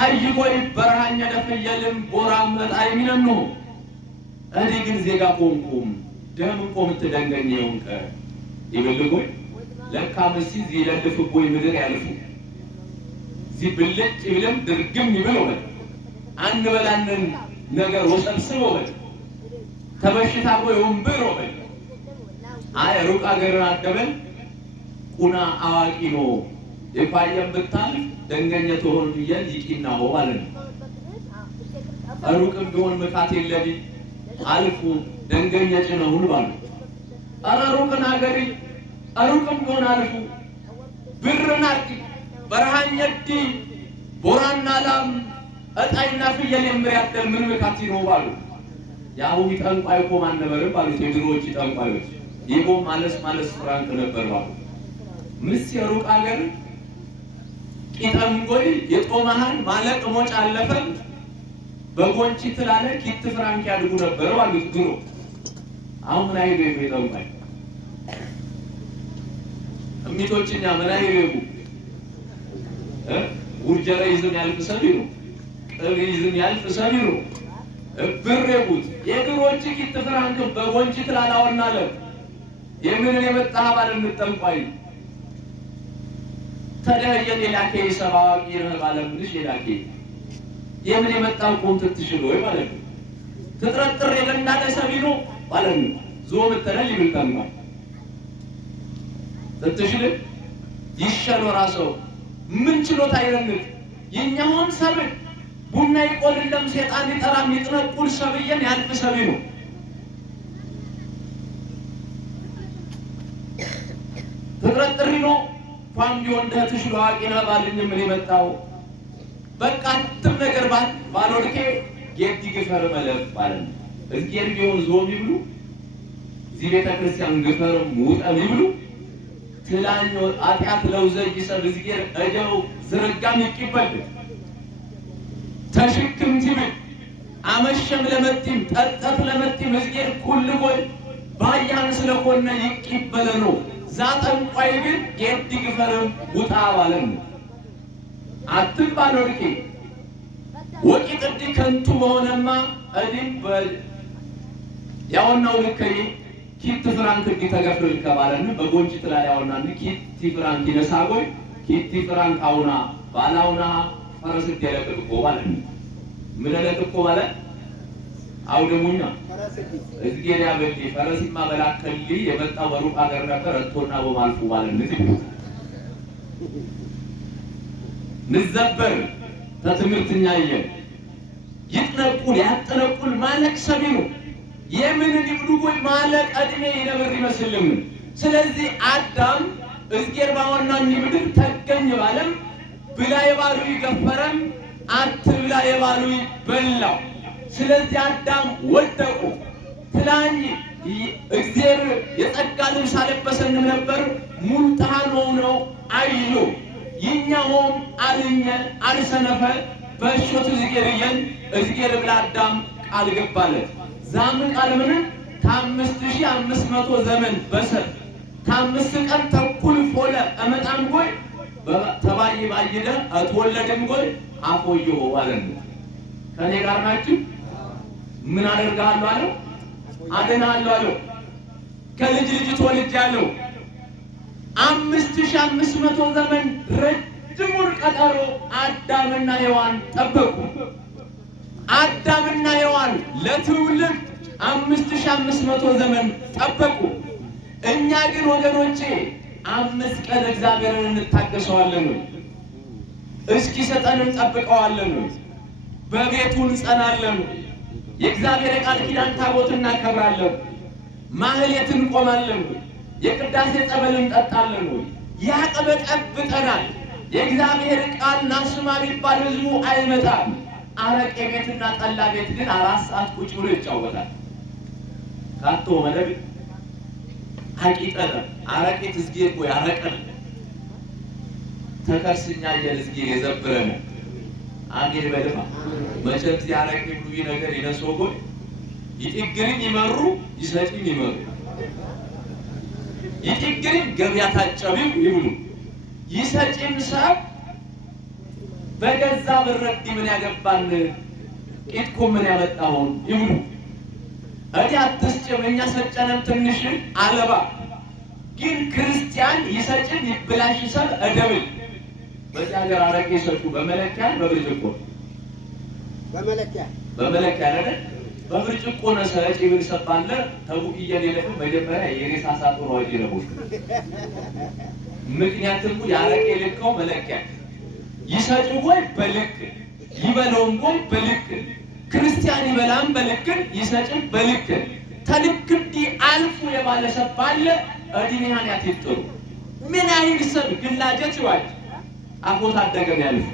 አይጎይ በረሃኛ ደፈየልም ቦራም መጣይ ሚነኑ እዲ ግን ዜጋ ቆምቁም ደም ቆም ትደንገኝ ይሁንከ ይብልጎይ ለካ መሲ ይለልፍቦይ ምድር ያልፉ ሲብልጭ ይብለም ድርግም ይብለው አንድ በላንን ነገር ወሰብስቦ ተበሽታ ቆይ ወንብሮ አይ ሩቅ አገር አደበል ቁና አዋቂ ነው የፋየም ብታል ደንገኛ ተሆን ይል ይቂና ሆ ማለት ነው። ሩቅም ቢሆን መካት የለቢ አልፉ ደንገኛ ጭነው ባሉ አረ ሩቅን አገሪ ሩቅም ቢሆን አልፉ ብርና በረሃኘዲ ቦራና ላም እጣይና ፍየል የሚያደል ምን መካት ነው ባሉ ያው ይጠንቋይ ቆማን ነበር ባሉ የድሮዎች ይጠንቋዮች ይቦ ማለት ፍራንክ ነበር ባሉ ምስ የሩቅ አገር ቂጠምጎይ የጦማሃን ማለቅ ሞጭ አለፈን በጎንቺ ትላለ ኪት ፍራንክ ያድጉ ነበር ባሉ ድሮ አሁን ምን አይደው ይጠንቋይ እሚቶችኛ ምን አይደው ውርጀራ ይዝም ያልፍ ሰቢሩ ቅብ ይዝም ያልፍ ሰቢሩ ብሬቡት የድሮች ኪት ፍራንክ በጎንቺ ትላላውና አለ የምንን የመጣ ባል እንጠንቋይ ተደየን የላከ ይሰባቂ ነው ባለምንሽ የላከ የምን የመጣው ኮንተት ትሽሎ ወይ ማለት ነው ተጥረጥር የገናለ ሰቢሩ ማለት ነው ዞም ተረል ይብልጣማ ተትሽል ይሸሎ ራሶ ምን ችሎታ ይረንት የኛውን ሰብል ቡና ይቆልለም ሰይጣን ይጠራም ይጥነቁል ሰብየን ያልፍ ሰቢሩ ተጥረጥር ነው ፋንዲ ወንደትሽ ለዋቂና ባልኝ ምን ይመጣው በቃ ትም ነገር ባልወድቄ ጌዲ ግፈር መለፍ ባለን እዝጌር ቢሆን ዞም ይብሉ እዚህ ቤተ ክርስቲያን ግፈር ሙጣም ይብሉ ትላኞ አጥያት ለውዘይ ይሰብ እዝጌር እጀው ዝረጋም ይቅበል ተሽክም ትብል አመሸም ለመጥም ጠጠት ለመጥም እዝጌር ኩል ጎይ ባያን ስለሆነ ይቅበለ ነው ዛጠንቋይ ግን ጌዲ ግፈርም ውጣ ባለም አትባል ወርቂ ወቂ ጥዲ ከንቱ በሆነማ እዲም ያውናው ልከይ ኪት ፍራንክ ዲተገፍል ከባለን በጎንጭ ትላል ያውና ኪት ፍራንክ ይነሳጎይ ኪት ፍራንክ አውና ባላውና ፈረስ ደለቅቆ ባለን ምን ለቅቆ ባለን አውደሙኛ እዝጌሪያ በሊ ፈረስማ በላከሊ የመጣ ወሩቅ አገር ነበር እቶና በማልፉ ባለን ንዘበር ተትምርትኛየ ይጥነቁል ያጥነቁል ማለቅ ሰቢኑ የምን ይብዱጎይ ማለቅ አድሜ ይነብር ይመስልም ስለዚህ አዳም እዝጌር ባወና ይብድር ተገኝ ባለም ብላ የባሉ ይገፈረም አትብላ የባሉ በላው ስለዚህ አዳም ወደቁ ትላኝ እግዚአብሔር የጸጋ ልብስ አለበሰንም ነበር ሙልጣን ሆነው አይሎ ይኛውም አልኘ አልሰነፈ በሾት ዝጌርየን እዝጌር ብላ አዳም ቃል ገባለት ዛም ቃል ምን ከ5500 ዘመን በሰር ከ5 ቀን ተኩል ፎለ አመጣም ጎይ ተባይ ባይደ አትወለደም ጎይ አፎየው ማለት ነው ከኔ ጋር ናችሁ ምን አደርጋለሁ አለው አድናለሁ አለው ከልጅ ልጅ ተወልጃለሁ 5500 ዘመን ረጅሙን ቀጠሮ አዳምና ሔዋን ጠበቁ አዳምና ሔዋን ለትውልድ 5500 ዘመን ጠበቁ እኛ ግን ወገኖቼ 5 ቀን እግዚአብሔርን እንታገሰዋለን እስኪ ሰጠን እንጠብቀዋለን በቤቱ እንጸናለን የእግዚአብሔር ቃል ኪዳን ታቦት እናከብራለን ማህሌት እንቆማለን የቅዳሴ ጸበል እንጠጣለን ያቀበጠብጠናል የእግዚአብሔር ቃል ናስማ ቢባል ህዝቡ አይመጣም አረቄ ቤትና ጠላ ቤት ግን 4 ሰዓት ቁጭ ብሎ ይጫወታል ካቶ መደብ አቂጠለ አረቄ ትዝጌር ቆይ አረቀል ተከርስኛ የዝጌር የዘብረነ አገር በለማ መቼም ሲያረቄ ብሉ ነገር ይነሶጎ ይጥግሪን ይመሩ ይሰጪም ይመሩ ይጥግሪን ገቢያታጨቢው ይብሉ ይሰጪም ሰብ በገዛ ብረዲ ምን ያገባን ቂጥኩ ምን ያመጣውን ይብሉ አዲ አትስጨመኛ ሰጨነም ትንሽ አለባ ግን ክርስቲያን ይሰጭን ይብላሽ ሰብ አደብል በዛገር አረቄ ይሰጡ በመለኪያ በብርጭቆ በመለኪያ አይደል በብርጭቆ ነው ሰጭ ይብል ሰባለ ተቡቅየን የለፈ መጀመሪያ የሬሳ ሳጥሩ ወጪ ነው ምክንያቱም ያረቄ ልከው መለኪያ ይሰጡ ወይ በልክ ይበለውም ወይ በልክ ክርስቲያን ይበላም በልክ ይሰጭም በልክ ተልክዲ አልፉ የባለ ሰባለ አዲኒያን ያትጥሩ ምን አይልሰብ ግላጀት ይዋጅ አፎታ አደገም ያልፍ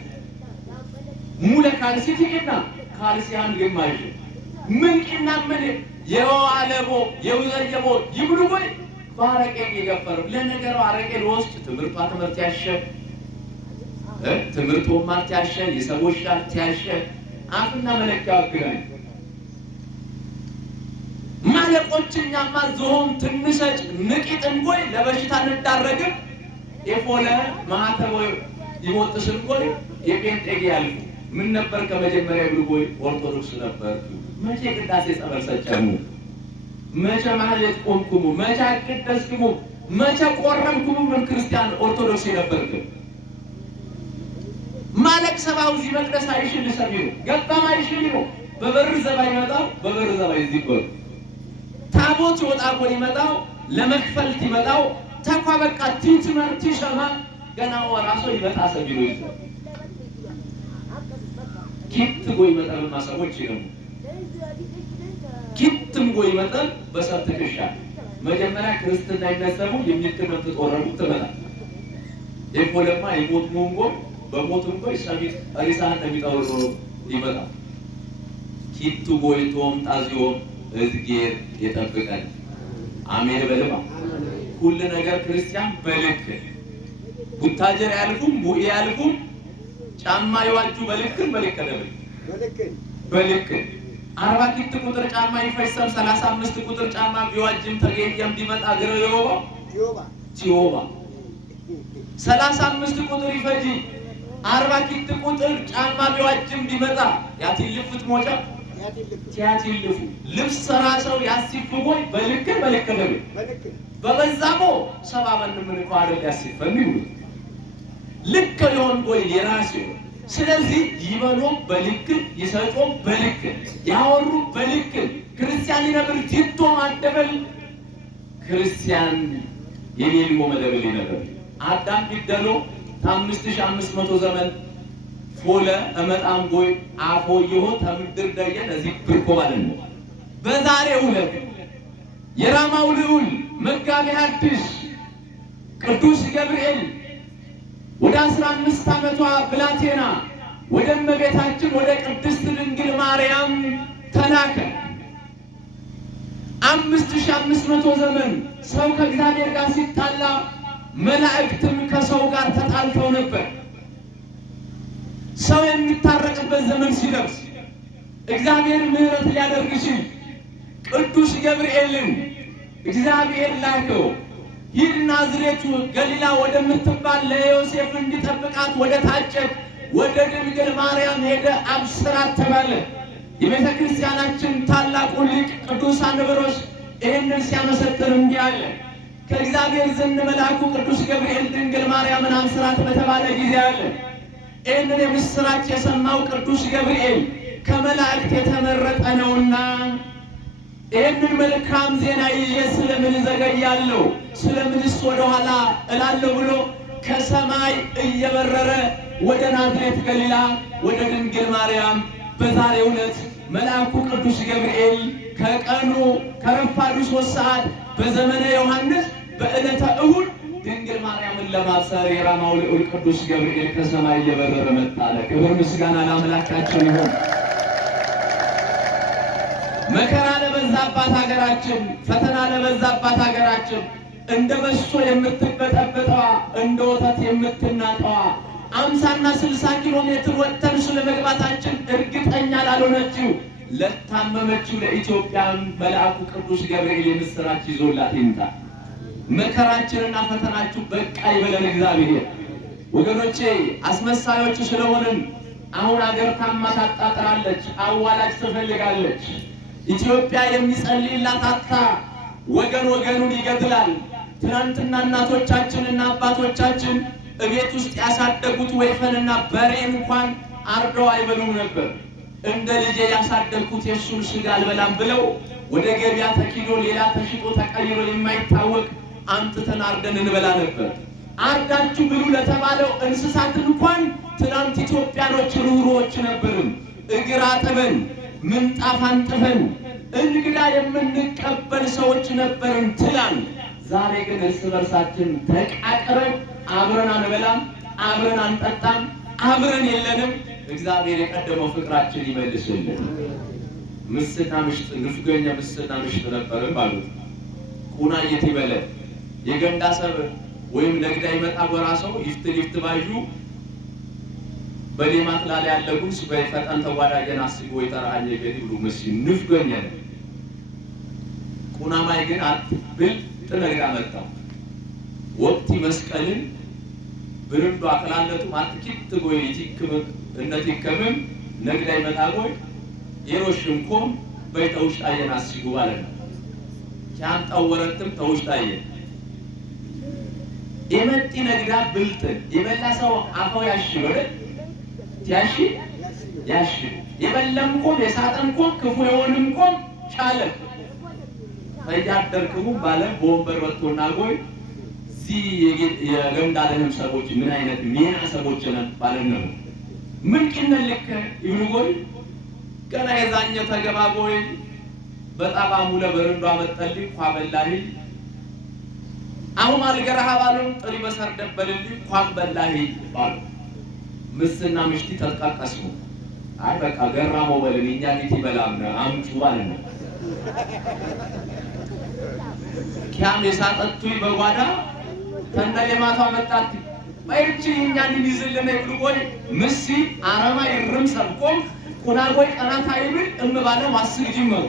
ሙለ ካልሲቲና ካልሲያን ግማሽ ምን ቂና ምን የዋለቦ የውዘየቦ ይብሉ ወይ ባረቄ ይገፈሩ ለነገሩ አረቄ ለውስጥ ትምህርት ያሸ ትምህርቱ ማርት ያሸ የሰዎች ዳርት ያሸ አፍና መለኪያ አገናኝ ማለቆችኛማ ዞም ትንሰጭ ንቂጥን ጎይ ለበሽታ እንዳረገ የፎለ ማህተቦ ይሞጥስን ጎይ የጴንጤጌ ያልፉ ምን ነበር ከመጀመሪያ ብሉ ጎይ ኦርቶዶክስ ነበር መቼ ቅዳሴ ጸበል ሰጨሙ መቼ ማህሌት ቆምኩሙ መቼ ቅደስኩሙ መቼ ቆረምኩሙ ምን ክርስቲያን ኦርቶዶክስ ነበርኩ ማለቅ ሰባው ዚህ መቅደስ አይሽል ሰቢሩ ገባም አይሽል ነው በበር ዘባይ መጣው በበር ዘባይ ዚቆ ታቦት ወጣ ቆይ መጣው ለመክፈልት ይመጣው ተኳ በቃ ትምርት ይሰማ ገና ወራሶ ይመጣ ሰቢሩ ኪት ጎይ መጣው ማሰቦች ይገሙ ኪትም ጎይ መጣው በሰርተከሻ መጀመሪያ ክርስትና ይነሰቡ የሚከነቱ ተወረዱ ተመጣ የፖለማ ይሞት ሞንጎ በሞቱም ቆይ ሰቢት አሪሳን እንደሚጣወሩ ይመጣ ኪቱ ጎይቶም ጣዚዮ እዝጌር የጠብቀን አሜን በለማ ሁሉ ነገር ክርስቲያን በልክ ቡታጀር ያልፉም ሙኤ ያልፉም ጫማ ይዋጁ በልክም በልክ 40 ኪት ቁጥር ጫማ ይፈሰም 35 ቁጥር ጫማ ቢዋጅም ተገየም ቢመጣ ግረው ቲዮባ 35 ቁጥር ይፈጂ 40 ኪት ቁጥር ጫማ ቢዋጅም ቢመጣ ያትልፍት ሞጫ ያትልፉ ልብስ ሰራሰው ያሲፍጎይ በልክ ነው በበዛሞ ሰባበን ምን ቋል ያሲፈን ልክ ይሆን ጎይ የራሱ ስለዚህ ይበሉ በልክ ይሰጡ በልክ ያወሩ በልክ ክርስቲያን ነበር ቲቶ ማደበል ክርስቲያን የሌሊሞ መደበል ነበር አዳም ቢደሎ 5500 ዘመን ፎለ እመጣም ጎይ አፎ ይሆ ተምድር ደየን እዚህ ብርኮ ማለት ነው በዛሬው ዕለት የራማው ልዑል መጋቤ ሐዲስ ቅዱስ ገብርኤል ወደ 15 ዓመቷ ብላቴና ወደ እመቤታችን ወደ ቅድስት ድንግል ማርያም ተላከ 5500 ዘመን ሰው ከእግዚአብሔር ጋር ሲጣላ መላእክትም ከሰው ጋር ተጣልተው ነበር ሰው የሚታረቅበት ዘመን ሲደርስ እግዚአብሔር ምህረት ሊያደርግ ሲል ቅዱስ ገብርኤልን እግዚአብሔር ላከው ሂድ ናዝሬቱ ገሊላ ወደምትባል ለዮሴፍ እንዲጠብቃት ወደ ታጨች ወደ ድንግል ማርያም ሄደ አብስራት ተባለ የቤተ ክርስቲያናችን ታላቁ ሊቅ ቅዱስ አንብሮስ ይህንን ሲያመሰጥር እንዲህ አለ ከእግዚአብሔር ዘንድ መልአኩ ቅዱስ ገብርኤል ድንግል ማርያምን አብስራት በተባለ ጊዜ አለ ይህንን የምስራች የሰማው ቅዱስ ገብርኤል ከመላእክት የተመረጠ ነውና ይህንን መልካም ዜና ይዤ ስለምን ዘገያለሁ ስለምንስ ወደ ኋላ እላለሁ ብሎ ከሰማይ እየበረረ ወደ ናዝሬት ገሊላ ወደ ድንግል ማርያም በዛሬው ዕለት መልአኩ ቅዱስ ገብርኤል ከቀኑ ከረፋዱ 3 ሰዓት በዘመነ ዮሐንስ በዕለተ እሁድ ድንግል ማርያምን ለማብሰር የራማው ልዑል ቅዱስ ገብርኤል ከሰማይ እየበረረ መጣ ክብር ምስጋና ለአምላካችን ይሁን መከራ ለበዛባት ሀገራችን ፈተና ለበዛባት ሀገራችን እንደ በሶ የምትበጠበጠዋ እንደ ወተት የምትናጠዋ 50 እና 60 ኪሎ ሜትር ወጥተን ስለመግባታችን እርግጠኛ ላልሆነችው ለታመመችው ለኢትዮጵያ መልአኩ ቅዱስ ገብርኤል የምስራች ይዞላት ይምጣ መከራችንና ፈተናችሁ በቃ ይበለን እግዚአብሔር ወገኖቼ አስመሳዮች ስለሆንን አሁን ሀገር ታማ ታጣጥራለች አዋላጅ ትፈልጋለች ኢትዮጵያ የሚጸልይላት አጣ ወገን ወገኑን ይገድላል ትናንትና እናቶቻችንና አባቶቻችን እቤት ውስጥ ያሳደጉት ወይፈንና በሬ እንኳን አርደው አይበሉም ነበር እንደ ልጄ ያሳደግኩት የሱን ስጋ አልበላም ብለው ወደ ገበያ ተኪዶ ሌላ ተሽጦ ተቀይሮ የማይታወቅ አንጥተን አርደን እንበላ ነበር አርዳችሁ ብሉ ለተባለው እንስሳት እንኳን ትናንት ኢትዮጵያኖች ሩሮዎች ነበርን እግር አጥበን ምንጣፍ አንጥፈን እንግዳ የምንቀበል ሰዎች ነበርን ትላንት ዛሬ ግን እርስ በርሳችን ተቃቅረን አብረን አንበላም አብረን አንጠጣም አብረን የለንም እግዚአብሔር የቀደመው ፍቅራችን ይመልስልን ምስና ምሽት ንፍገኛ ምስና ምሽት ነበርን ባሉት ቁና ይትበለ የገንዳ ሰብ ወይም ለግዳ ይመጣ ጎራሰው ይፍት ባዩ በሌማት ላይ ያለጉስ በፈጣን ተዋዳጀን አስቦ ይተራሃኝ ገዲሉ መስይ ንፍገኛ ቁና ማይ ግን አትብል ተነግራ መጣው ወቅት መስቀልን ብርንዶ አከላለቱ ማትኪት ጎይ ይትክም እነትከምም ነግዳ ይመጣ ጎይ የሮሽንኮም በይተውሽ አየን አስቡ ማለት ነው ቻንጣው ወረትም ተውሽ አየ የመጥ ነግዳ ብልጥ የበላሰው አፈው ያሽበለ ያሽ የበለምኮም የሳጠንኮም ክፉ የሆንምኮም ቻለ ፈያደርኩ ባለ ቦምበር ወጥቶና ጎይ ዚ የገንዳለንም ሰዎች ምን አይነት ሚና ሰዎች ነን ባለን ነው ምን ከነልከ ይብሉጎይ ገና የዛኘ ተገባጎይ በጣባሙ ለበረንዶ አመጣልኝ ኳበላሂ አሁን አልገራህ ባሉን ጥሪ በሰር ደበልልኝ ኳበላሂ ባሉ ምስና ምሽቲ ተጣጣሱ አይ በቃ ገራሞ በልልኛ ዲቲ በላም አምጩ ባለ ኪያም የሳጠቱይ በጓዳ ተነለማታ መጣት ባይቺ እኛን ይዝልነ ይብሉጎይ ምሲ አረማ ይርም ሰብቆም ቁናጎይ ቀናታ ይብል እምባለ ማስግ ጅመሩ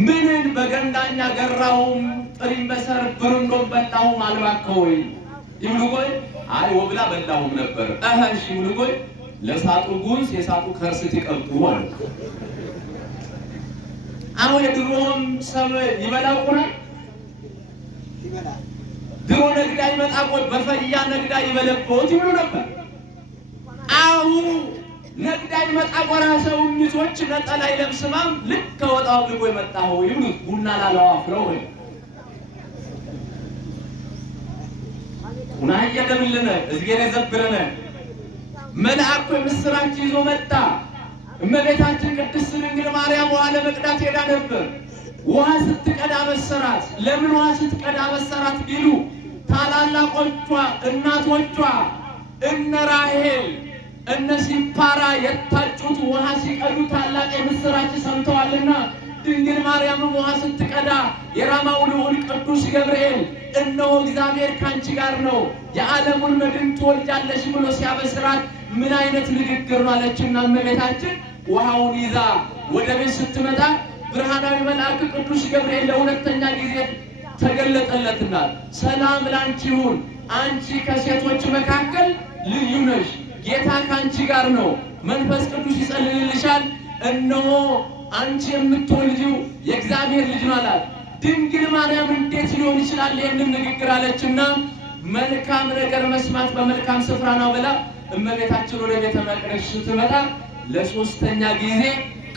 ምንን በገንዳኛ ገራውም ጥሪም በሰር ብርንዶም በላሁም አልባከወይ ይብሉጎይ አይ ወብላ በላሁም ነበር እሺ ይብሉጎይ ለሳጡ ጉንስ የሳጡ ከርስት ይቀልጡ ማለት አሁን የድሮም ሰብ ይበላቁና ድሮ ነግዳ ይመጣ ቆይ በፈያ ነግዳ ይበለቆት ይብሉ ነበር። አሁን ነግዳ ይመጣ ቆራ ሰው ሚቶች ነጠላ ይለብስማም ልክ ከወጣው ልጎ ይመጣው ይብሉ ቡና ላላው አፍረው ወይ ኡና ያደብልነ እዝጌረ ዘብረነ መልአኩ ምስራች ይዞ መጣ። እመቤታችን ቅድስት ድንግል ማርያም ውሃ ለመቅዳት ሄዳ ነበር። ውሃ ስትቀዳ መሰራት። ለምን ውሃ ስትቀዳ መሰራት ቢሉ ታላላቆቿ እናቶቿ እነ ራሔል እነ ሲፓራ የታጩት ውሃ ሲቀዱ ታላቅ የምስራች ሰምተዋልና ድንግል ማርያምም ውሃ ስትቀዳ የራማው ልዑል ቅዱስ ገብርኤል እነሆ እግዚአብሔር ካንቺ ጋር ነው የዓለሙን መድን ትወልጃለሽ ብሎ ሲያበስራት ምን አይነት ንግግር ነው አለችና እመቤታችን ውሃውን ይዛ ወደ ቤት ስትመጣ ብርሃናዊ መልአክ ቅዱስ ገብርኤል ለሁለተኛ ጊዜ ተገለጠለትና ሰላም ላንቺ ይሁን፣ አንቺ ከሴቶች መካከል ልዩ ነሽ፣ ጌታ ካንቺ ጋር ነው፣ መንፈስ ቅዱስ ይጸልልልሻል፣ እነሆ አንቺ የምትወልጂው የእግዚአብሔር ልጅ ነው አላት። ድንግል ማርያም እንዴት ሊሆን ይችላል ይህንን ንግግር አለችና መልካም ነገር መስማት በመልካም ስፍራ ነው ብላ እመቤታችን ወደ ቤተ መቅደስ ስትመጣ ለሶስተኛ ጊዜ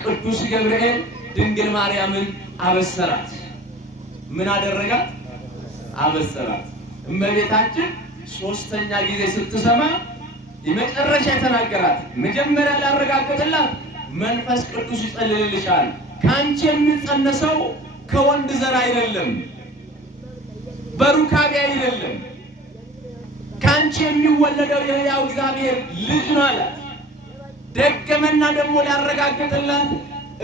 ቅዱስ ገብርኤል ድንግል ማርያምን አበሰራት። ምን አደረጋት? አበሰራት። እመቤታችን ሶስተኛ ጊዜ ስትሰማ የመጨረሻ የተናገራት መጀመሪያ ላረጋግጥላት መንፈስ ቅዱስ ይጸልልልሻል፣ ካንቺ የሚጸነሰው ከወንድ ዘር አይደለም፣ በሩካቤ አይደለም፣ ካንቺ የሚወለደው የሕያው እግዚአብሔር ልጅ ነው አላት። ደገመና ደግሞ ላረጋግጥላት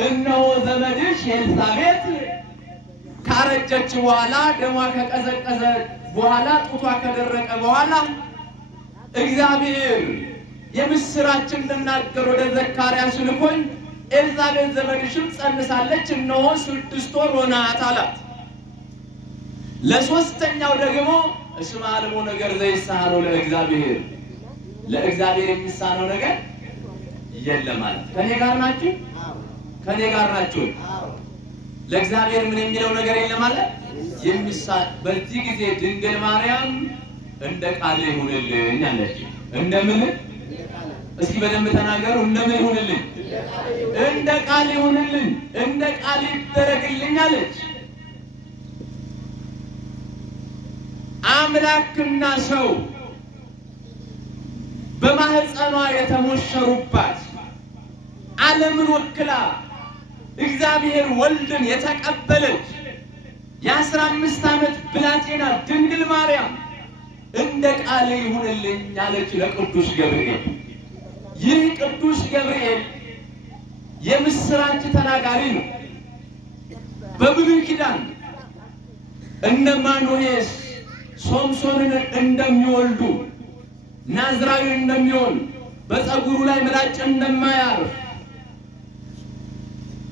እነሆ ዘመድሽ ኤልሳቤጥ ካረጀች በኋላ ደሟ ከቀዘቀዘ በኋላ ጡቷ ከደረቀ በኋላ እግዚአብሔር የምስራችን ልናገር ወደ ዘካርያስ ልኮኝ ኤልሳቤጥ ዘመድሽም ጸንሳለች እነሆ 6 ወር ሆናት አላት። ለሶስተኛው ደግሞ እስመ አልቦ ነገር ዘይሳነው ለእግዚአብሔር፣ ለእግዚአብሔር የሚሳነው ነገር የለም ማለት። ከኔ ጋር ናችሁ? ከኔ ጋር ናችሁ? ለእግዚአብሔር ምን የሚለው ነገር የለም ማለት በዚህ ጊዜ ድንግል ማርያም እንደ ቃል ይሁንልኝ አለች። እንደምን? እስኪ በደንብ ተናገሩ። እንደምን ይሁንልኝ? እንደ ቃል ይሁንልኝ፣ እንደ ቃል ይደረግልኝ አለች። አምላክና ሰው በማህፀኗ የተሞሸሩባት ዓለምን ወክላ እግዚአብሔር ወልድን የተቀበለች የ15 ዓመት ብላቴና ድንግል ማርያም እንደ ቃል ይሁንልኝ አለች ለቅዱስ ገብርኤል። ይህ ቅዱስ ገብርኤል የምስራች ተናጋሪ ነው። በብሉይ ኪዳን እነ ማኑሄስ ሶምሶንን እንደሚወልዱ ናዝራዊ እንደሚሆን በፀጉሩ ላይ ምላጭ እንደማያርፍ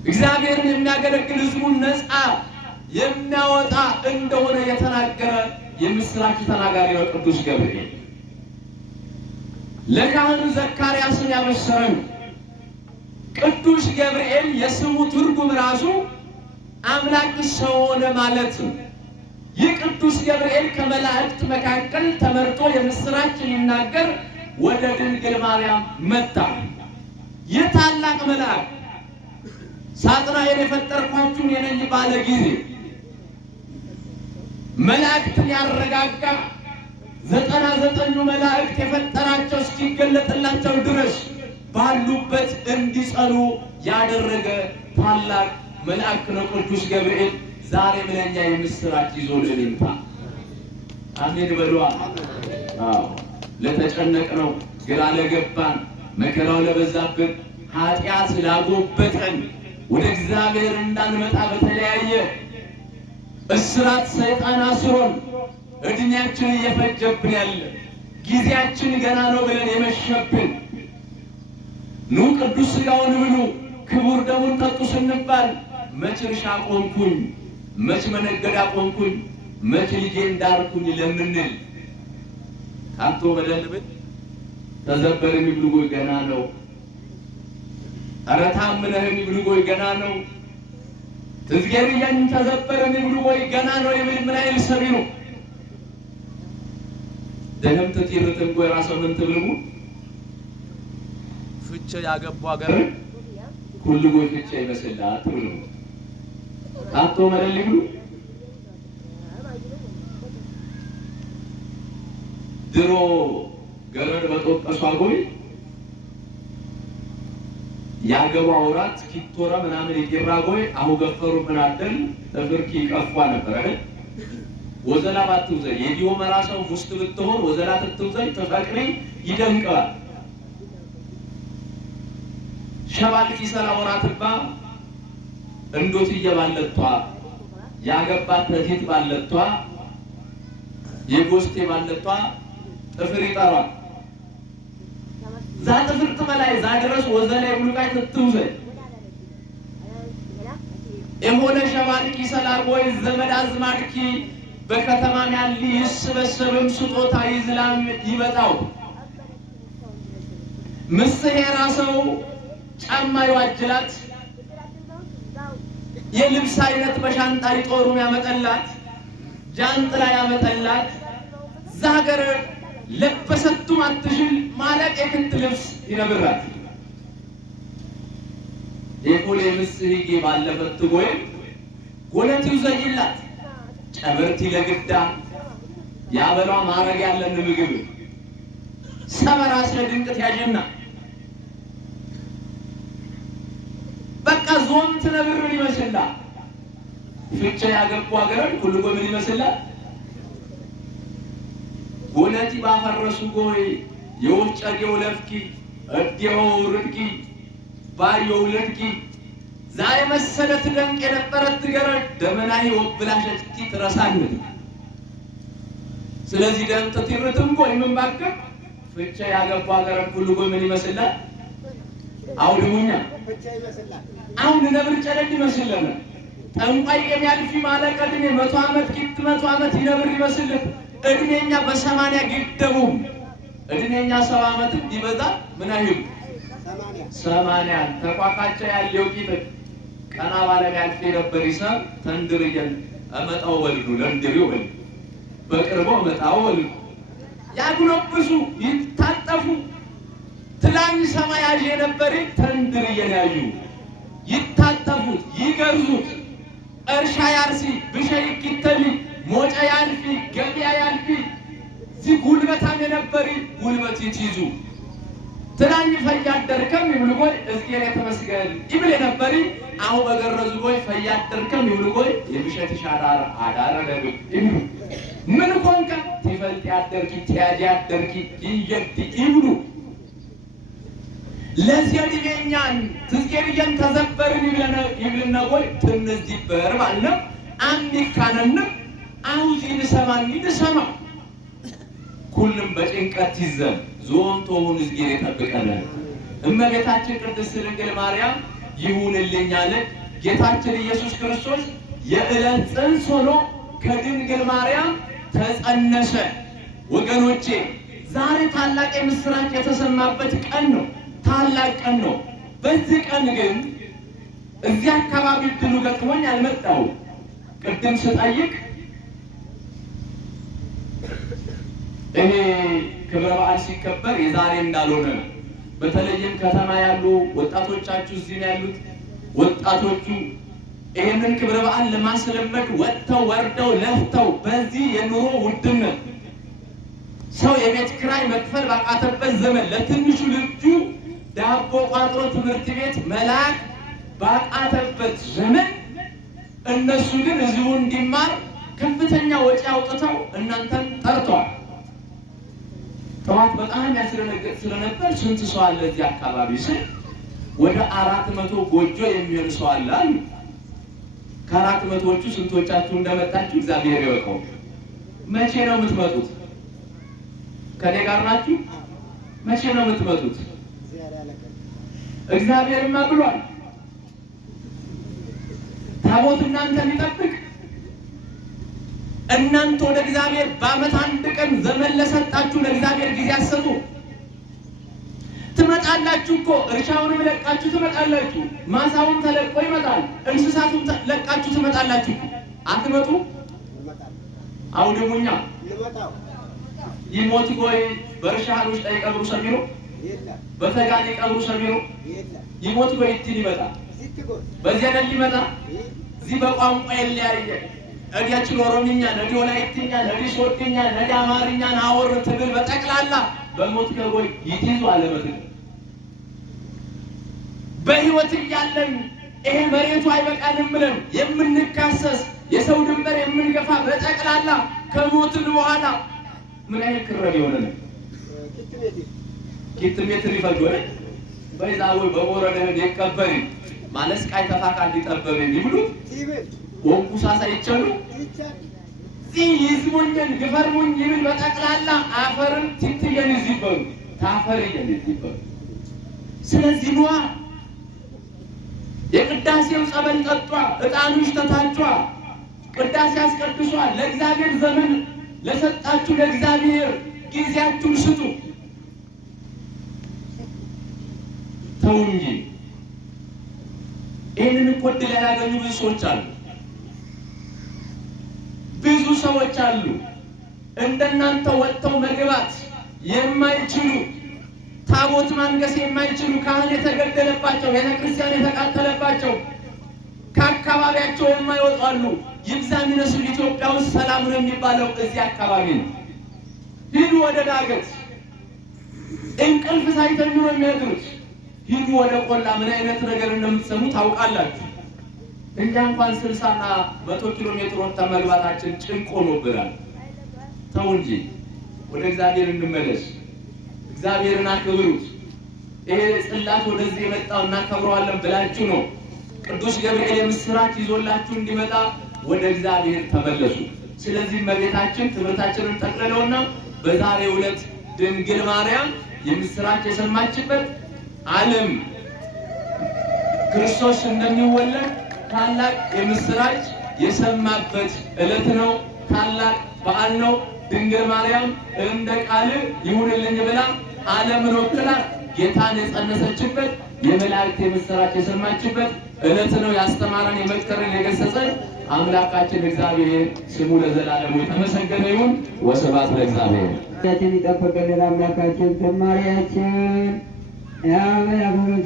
እግዚአብሔርን የሚያገለግል ሕዝቡን ነፃ የሚያወጣ እንደሆነ የተናገረ የምስራች ተናጋሪ ነው ቅዱስ ገብርኤል። ለካህኑ ዘካርያስን ያበሰረን ቅዱስ ገብርኤል የስሙ ትርጉም ራሱ አምላክ ሰው ሆነ ማለት ነው። ይህ ቅዱስ ገብርኤል ከመላእክት መካከል ተመርጦ የምስራች ሊናገር ወደ ድንግል ማርያም መጣ። ይህ ታላቅ መልአክ ሳጥናኤል የፈጠርኳችሁን የነኝ ባለ ጊዜ መላእክትን ያረጋጋ 99 መላእክት የፈጠራቸው እስኪገለጥላቸው ድረስ ባሉበት እንዲጸኑ ያደረገ ታላቅ መልአክ ነው ቅዱስ ገብርኤል። ዛሬ ምንኛ የምስራች ይዞልን ይምጣ። አሜን በሉ። ለተጨነቅነው፣ ግራ ለገባን፣ መከራው ለበዛብን፣ ኃጢአት ላጎበጠን፣ ወደ እግዚአብሔር እንዳንመጣ በተለያየ እስራት ሰይጣን አስሮን እድሜያችን እየፈጀብን ያለ ጊዜያችን ገና ነው ብለን የመሸብን ኑ ቅዱስ ሥጋውን ብሉ ክቡር ደሙን ጠጡ ስንባል መች እርሻ ቆምኩኝ፣ መች መነገድ አቆምኩኝ፣ መች ልጄን ዳርኩኝ ለምንል ካቶ በደልብን ተዘበር የሚብልጎይ ገና ነው። ኧረ ታምነህ የሚብልጎይ ገና ነው። ትዝገርያን ተዘበር የሚብልጎይ ገና ነው የሚል ምን አይል ሰሪ ነው። ደህም ተතිርተን ጎይ ራስ ምን ትብልሙ ፍቼ ያገቡ አገር ሁሉ ጎይ ፍቼ ይመስላል ትብልሙ ካቶ በደልብሉ ድሮ ገረድ በጦቀሷ ጎይ ያገባ ወራት ኪቶራ ምናምን ይገራጎይ አሁ ገፈሩ ምን አደል ተፍርኪ ቀፏ ነበር አይደል? ወዘላ ባትውዘ የዲዮ መራሰው ሙስት ብትሆን ወዘላ ትትውዘ ተፈቅሪ ይደንቃል። ሸባል ኪሰላ ወራትባ እንዶት እየባለቷ ያገባት ተቲት ባለቷ የጎስቴ ባለቷ ጥፍር ይጠራል። ዛ ጥፍር ተመላይ ዛ ድረስ ወዘላ ይብሉቃይ ትትውዘ የሆነ ሸባልኪ ሰላርቦይ ዘመድ አዝማድኪ በከተማም ያሊ ይስበሰብም ስጦታ ይዝላም ይበጣው ምስሄራ ሰው ጫማ ይዋጅላት የልብስ አይነት በሻንጣ ይጦሩም ያመጣላት ጃንጥላ ያመጣላት ዛገር ለበሰቱ አትሽል ማለቅ የክንት ልብስ ይነብራት የፖሌ ምስሂጊ ባለፈት ጎይ ጎለት ይዘይላት ጨበርቲ ለግዳ ያበሏ ማረግ ያለን ምግብ ሰበራ ስለድንቅት ያጀና በቃ ዞም ትነብርን ይመስላል። ፍቼ ያገቡ አገረድ ሁሉ ጎይ ምን ይመስላል? ጎለቲ ባፈረሱ ጎይ የወፍጨጌው ለፍኪ እዴው ርድቂ ባየው ልድቂ ዛሬ መሰለት ደንቅ የነበረት ገረድ ደመናሂ ወብላሸቲ ትረሳልት። ስለዚህ ደንጥ ትርትም ጎይ ምን ባከ ፍቼ ያገቡ አገረድ ሁሉ ጎይ ምን ይመስላል? አውድሙኛ አሁን ነብር ጨለድ ይመስላል። ጠንቋይ የሚያልፊ ማለቀድኔ 100 ዓመት ኪት 100 ዓመት ይነብር ይመስልህ እድሜኛ በ80 ግደቡ እድሜኛ 70 ዓመት ይበዛ ምን አይል 80 ተቋቃቻ ያለው ቂጥ ቀና ባለም ያልፍ ነበር ይሳብ ተንድርየን አመጣው ወልዱ ለንድሪው ወል በቅርቦ መጣው ወል ያጉለብሱ ይታጠፉ ትላኝ ሰማያጅ የነበር ተንድርየን ያዩ ይታጠፉት ይገርዙት እርሻ ያርሲ ብሸይ ኪተሊ ሞጫ ያልፊ ገቢያ ያልፊ ጉልበታም የነበሪ ጉልበት ይትይዙ ትላኝ ፈያደርከም ይብልጎይ እዝጌር የተመስገን ይብል የነበሪ አሁ በገረዙ ጎይ ፈያደርከም ይብልጎይ የብሸት ሻዳር አዳረገ ይብሉ ምን ኮንከ ትፈልጥ ያደርኪ ትያጅ ያደርኪ ይየድ ይብሉ ለዚህ ዲቤኛን ትዝጌርየን ተዘበርን ይብልና ጎይ ትነዚህ በር ባልነው አንዲካነን አውዚ ንሰማን ንሰማ ሁሉም በጭንቀት ይዘን ዞን ተውን እዝጌር የተበቀለ እመቤታችን ቅድስት ድንግል ማርያም ይሁንልኝ አለ ጌታችን ኢየሱስ ክርስቶስ የዕለት ጽንስ ሆኖ ከድንግል ማርያም ተጸነሰ። ወገኖቼ ዛሬ ታላቅ የምስራች የተሰማበት ቀን ነው። ታላቅ ቀን ነው። በዚህ ቀን ግን እዚህ አካባቢ ድሉ ገጥሞኝ አልመጣው ቅድም ስጠይቅ እኔ ክብረ በዓል ሲከበር የዛሬ እንዳልሆነ በተለይም ከተማ ያሉ ወጣቶቻችሁ እዚህ ያሉት ወጣቶቹ ይሄንን ክብረ በዓል ለማስለመድ ወጥተው ወርደው ለፍተው በዚህ የኑሮ ውድነት ሰው የቤት ኪራይ መክፈል ባቃተበት ዘመን ለትንሹ ልጁ ዳቦ ቋጥሮ ትምህርት ቤት መላክ ባቃተበት ዘመን እነሱ ግን እዚሁ እንዲማር ከፍተኛ ወጪ አውጥተው እናንተን ጠርተዋል። ጠዋት በጣም ያስደነግጥ ስለነበር ስንት ሰው አለ እዚህ አካባቢ ስል ወደ 400 ጎጆ የሚሆን ሰው አለ አሉ። ከ400ዎቹ ስንቶቻችሁ እንደመጣችሁ እግዚአብሔር ይወቀው። መቼ ነው የምትመጡት? ከኔ ጋር ናችሁ? መቼ ነው የምትመጡት? እግዚአብሔርማ ብሏል ታቦት እናንተን ይጠብቅ። እናንተ ወደ እግዚአብሔር በዓመት አንድ ቀን ዘመን ለሰጣችሁ ለእግዚአብሔር ጊዜ አሰጡ። ትመጣላችሁ እኮ እርሻውንም ለቃችሁ ትመጣላችሁ። ማሳውን ተለቆ ይመጣል። እንስሳቱን ለቃችሁ ትመጣላችሁ። አትመጡ? አውድሙኛ ይሞት ጎይ በርሻህ ውስጥ አይቀብሩ ሰሚሮ በተጋኒ ቀብሩ ሰሚሮ ይሞት ጎይ እንትን ይመጣ በዚያ ደል ይመጣ እዚህ በቋንቋ የለያየ እዲያችን ኦሮምኛ ነዲ ወላይትኛ ነዲ ሶድኛ ነዲ አማርኛ ናወር ትብል በጠቅላላ በሞት ከጎይ ይትይዙ አለበት በህይወት እያለን ይሄ መሬቱ አይበቃንም ብለን የምንካሰስ የሰው ድንበር የምንገፋ በጠቅላላ ከሞትን በኋላ ምን አይነት ክረብ ይሆነን ኪትሜትር ይፈልጎለ በዛው በወረደ የቀበሪ ማለት ስቃይ ተፋካ እንዲጠበብ ይብሉ ወንቁሳሳ ይቸሉ ይዝሙኝን ግፈርሙኝ ይብል በጠቅላላ አፈርን ትትየን ይዝበሉ ታፈርየን ይዝበሉ። ስለዚህ ነው የቅዳሴው ጸበል ጠጧ ዕጣኑሽ ተታጯ ቅዳሴ አስቀድሷ ለእግዚአብሔር ዘመን ለሰጣችሁ ለእግዚአብሔር ጊዜያችሁን ስጡ። ተው እንጂ ይህንን እኮ ዕድል ያላገኙ ብዙ ሰዎች አሉ። ብዙ ሰዎች አሉ እንደናንተ ወጥተው መግባት የማይችሉ ታቦት ማንገስ የማይችሉ ካህን የተገደለባቸው ቤተክርስቲያን የተቃጠለባቸው ከአካባቢያቸው የማይወጡ አሉ። ይብዛ የሚነሱ ኢትዮጵያ ውስጥ ሰላም ነው የሚባለው እዚህ አካባቢ ነው። ሂዱ ወደ ዳገት እንቅልፍ ሳይተኙ ነው የሚያድሩት። ሂዱ ወደ ቆላ ምን አይነት ነገር እንደምትሰሙ ታውቃላችሁ። እኛ እንኳን 60 እና 100 ኪሎ ሜትር ወጥተን መግባታችን ጭንቅ ሆኖብናል። ተው እንጂ ወደ እግዚአብሔር እንመለስ። እግዚአብሔርን አክብሩት። ይሄ ጽላት ወደዚህ የመጣው እናከብረዋለን ብላችሁ ነው ቅዱስ ገብርኤል የምስራች ይዞላችሁ እንዲመጣ ወደ እግዚአብሔር ተመለሱ። ስለዚህ እመቤታችን ትምህርታችንን ጠቅልለውና በዛሬው ዕለት ድንግል ማርያም የምስራች የሰማችበት ዓለም ክርስቶስ እንደሚወለድ ታላቅ የምስራች የሰማበት ዕለት ነው። ታላቅ በዓል ነው። ድንግል ማርያም እንደ ቃል ይሁንልኝ ብላ ዓለምን ወክላ ጌታን የጸነሰችበት የመላእክት የምስራች የሰማችበት ዕለት ነው። ያስተማረን የመከረን የገሰጸን አምላካችን እግዚአብሔር ስሙ ለዘላለሙ የተመሰገነ ይሁን። ወስብሐት ለእግዚአብሔር። ይጠብቅልን አምላካችን። ዝማሬያችን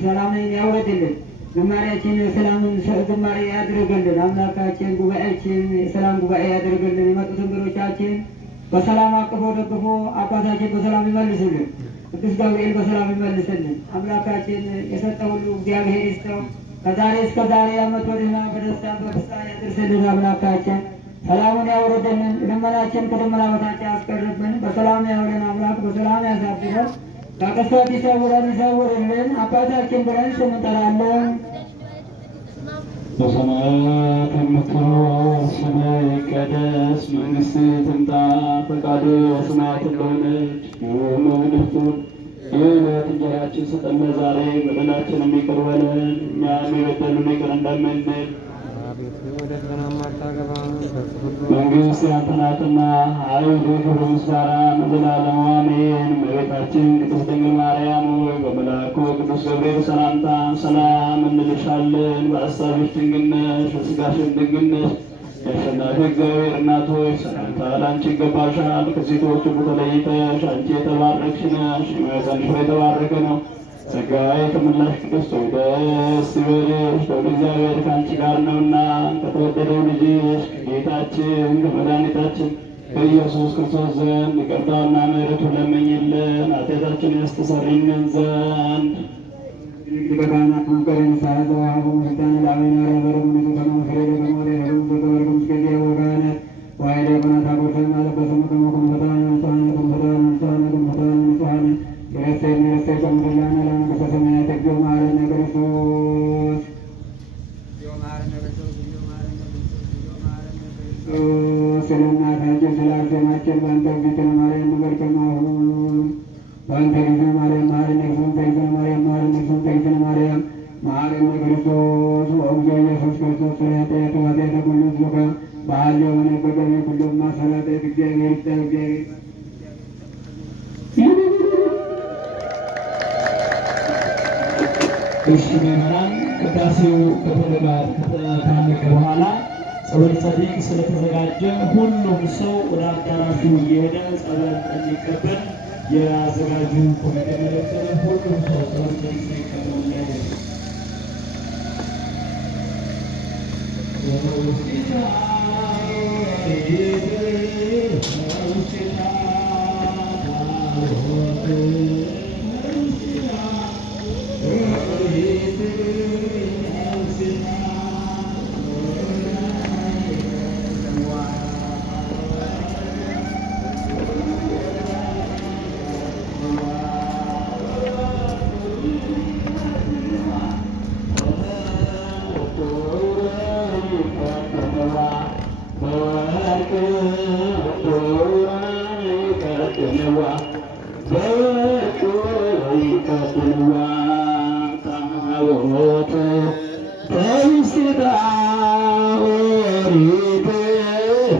ሰላምን ያውርድልን። ዝማሬያችን የሰላምን ዝማሬ ያድርግልን አምላካችን። ጉባኤያችን የሰላም ጉባኤ ያድርግልን። የመጡት እንግዶቻችን በሰላም አቅፎ ደግፎ አባታችን በሰላም ይመልስልን። ቅዱስ ገብርኤል በሰላም ይመልስልን። አምላካችን የሰጠ ሁሉ እግዚአብሔር ይስጠው። ከዛሬ እስከ ዛሬ ዓመት ወዲና በደስታ በፍስሐ ያድርስልን። አምላካችን ሰላሙን ያውርድልን። ልመናችን ከደመና በታች ያስቀርብን። በሰላም ያውለን አምላክ በሰላም ያሳድረን። ከቅስፈት ይሰውረን ይሰውርልን። አባታችን ብለን ስም እንጠራለን። በሰማያት የምትኖር ስምህ ይቀደስ፣ መንግሥትህ ትምጣ፣ ፈቃድህ በሰማያት እንደሆነች እንዲሁም በምድር ትሁን። የዕለት እንጀራችንን ስጠን ዛሬ፣ በደላችንን ይቅር በለን እኛም የበደሉንን ይቅር እንደምንል። መንግሥት ያንተ ናትና ኃይል፣ ክብር፣ ምስጋና ለዘላለሙ አሜን። እመቤታችን ቅድስት ድንግል ማርያም ሆይ በመልአኩ ቅዱስ ገብርኤል ሰላምታ ሰላም እንልሻለን። በሐሳብሽ ድንግል ነሽ፣ በሥጋሽም ድንግል ነሽ። የአሸናፊ እግዚአብሔር እናት ሆይ ሰላምታ ለአንቺ ይገባሻል። ከሴቶች ሁሉ ተለይተሽ አንቺ የተባረክሽ ነሽ፣ የማኅፀንሽ ፍሬ የተባረከ ነው። ጸጋ የተመላሽ ቅድስት ሆይ ደስ ይበልሽ፣ ልዑል እግዚአብሔር ከአንቺ ጋር ነውና ከተወደደው ልጅሽ ከጌታችን ከመድኃኒታችን ከኢየሱስ ክርስቶስ ዘንድ ይቅርታውና ምሕረቱን ለምኝልን ኃጢአታችንን ያስተሰርይልን ዘንድ። ሊቀ ካህናት መከረን ሳያዘ ዋህቡ ስልጣን ለአሜን ያረበረሙ ንጹ ከመመስረ ደግሞ ለህቡ ዘገበርኩ ምስገዜ ወጋነት ዋይደ ኮናታ ጎርሰን ማለበሰሙ ከመኮን ፈታን ንጹሐን ፈታን ንጹሐን ፈታን ንጹሐን የረሰይ የረሰይ ከምድላና ለመንግሥተ ሰማያት እግዚኦ መሐረነ ክርስቶስ ስለ እናታችን ስለ አርሴማችን በአንተ ፊትነ ማርያም ነገር ከማሁን በአንተ ጊዜ ማርያም መሐረነ ክርስቶስ ተይዘነ ማርያም መሐረነ ክርስቶስ ተይዘነ ማርያም መሐረነ ክርስቶስ ወእግዚኦ ኢየሱስ ክርስቶስ ስለ ኃጢአት ኃጢአተ ኩሉ ሕዝብ በዓል የሆነ በገቢ ሁሉም ማሰ ይባረክ እግዚአብሔር እግዚአብሔር እሺ ምዕመናን ቅዳሴው ከተካሄደ በኋላ ጸበል ጸዲቅ ስለተዘጋጀ ሁሉም ሰው ወደ አዳራሹ እየሄደ ጸበል እንዲቀበል የአዘጋጁ ኮሚቴ መለከተ። ሁሉም ሰው ጸበል ጸዲቅ ሳይቀበል እንዳይሄድ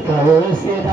ተውስታ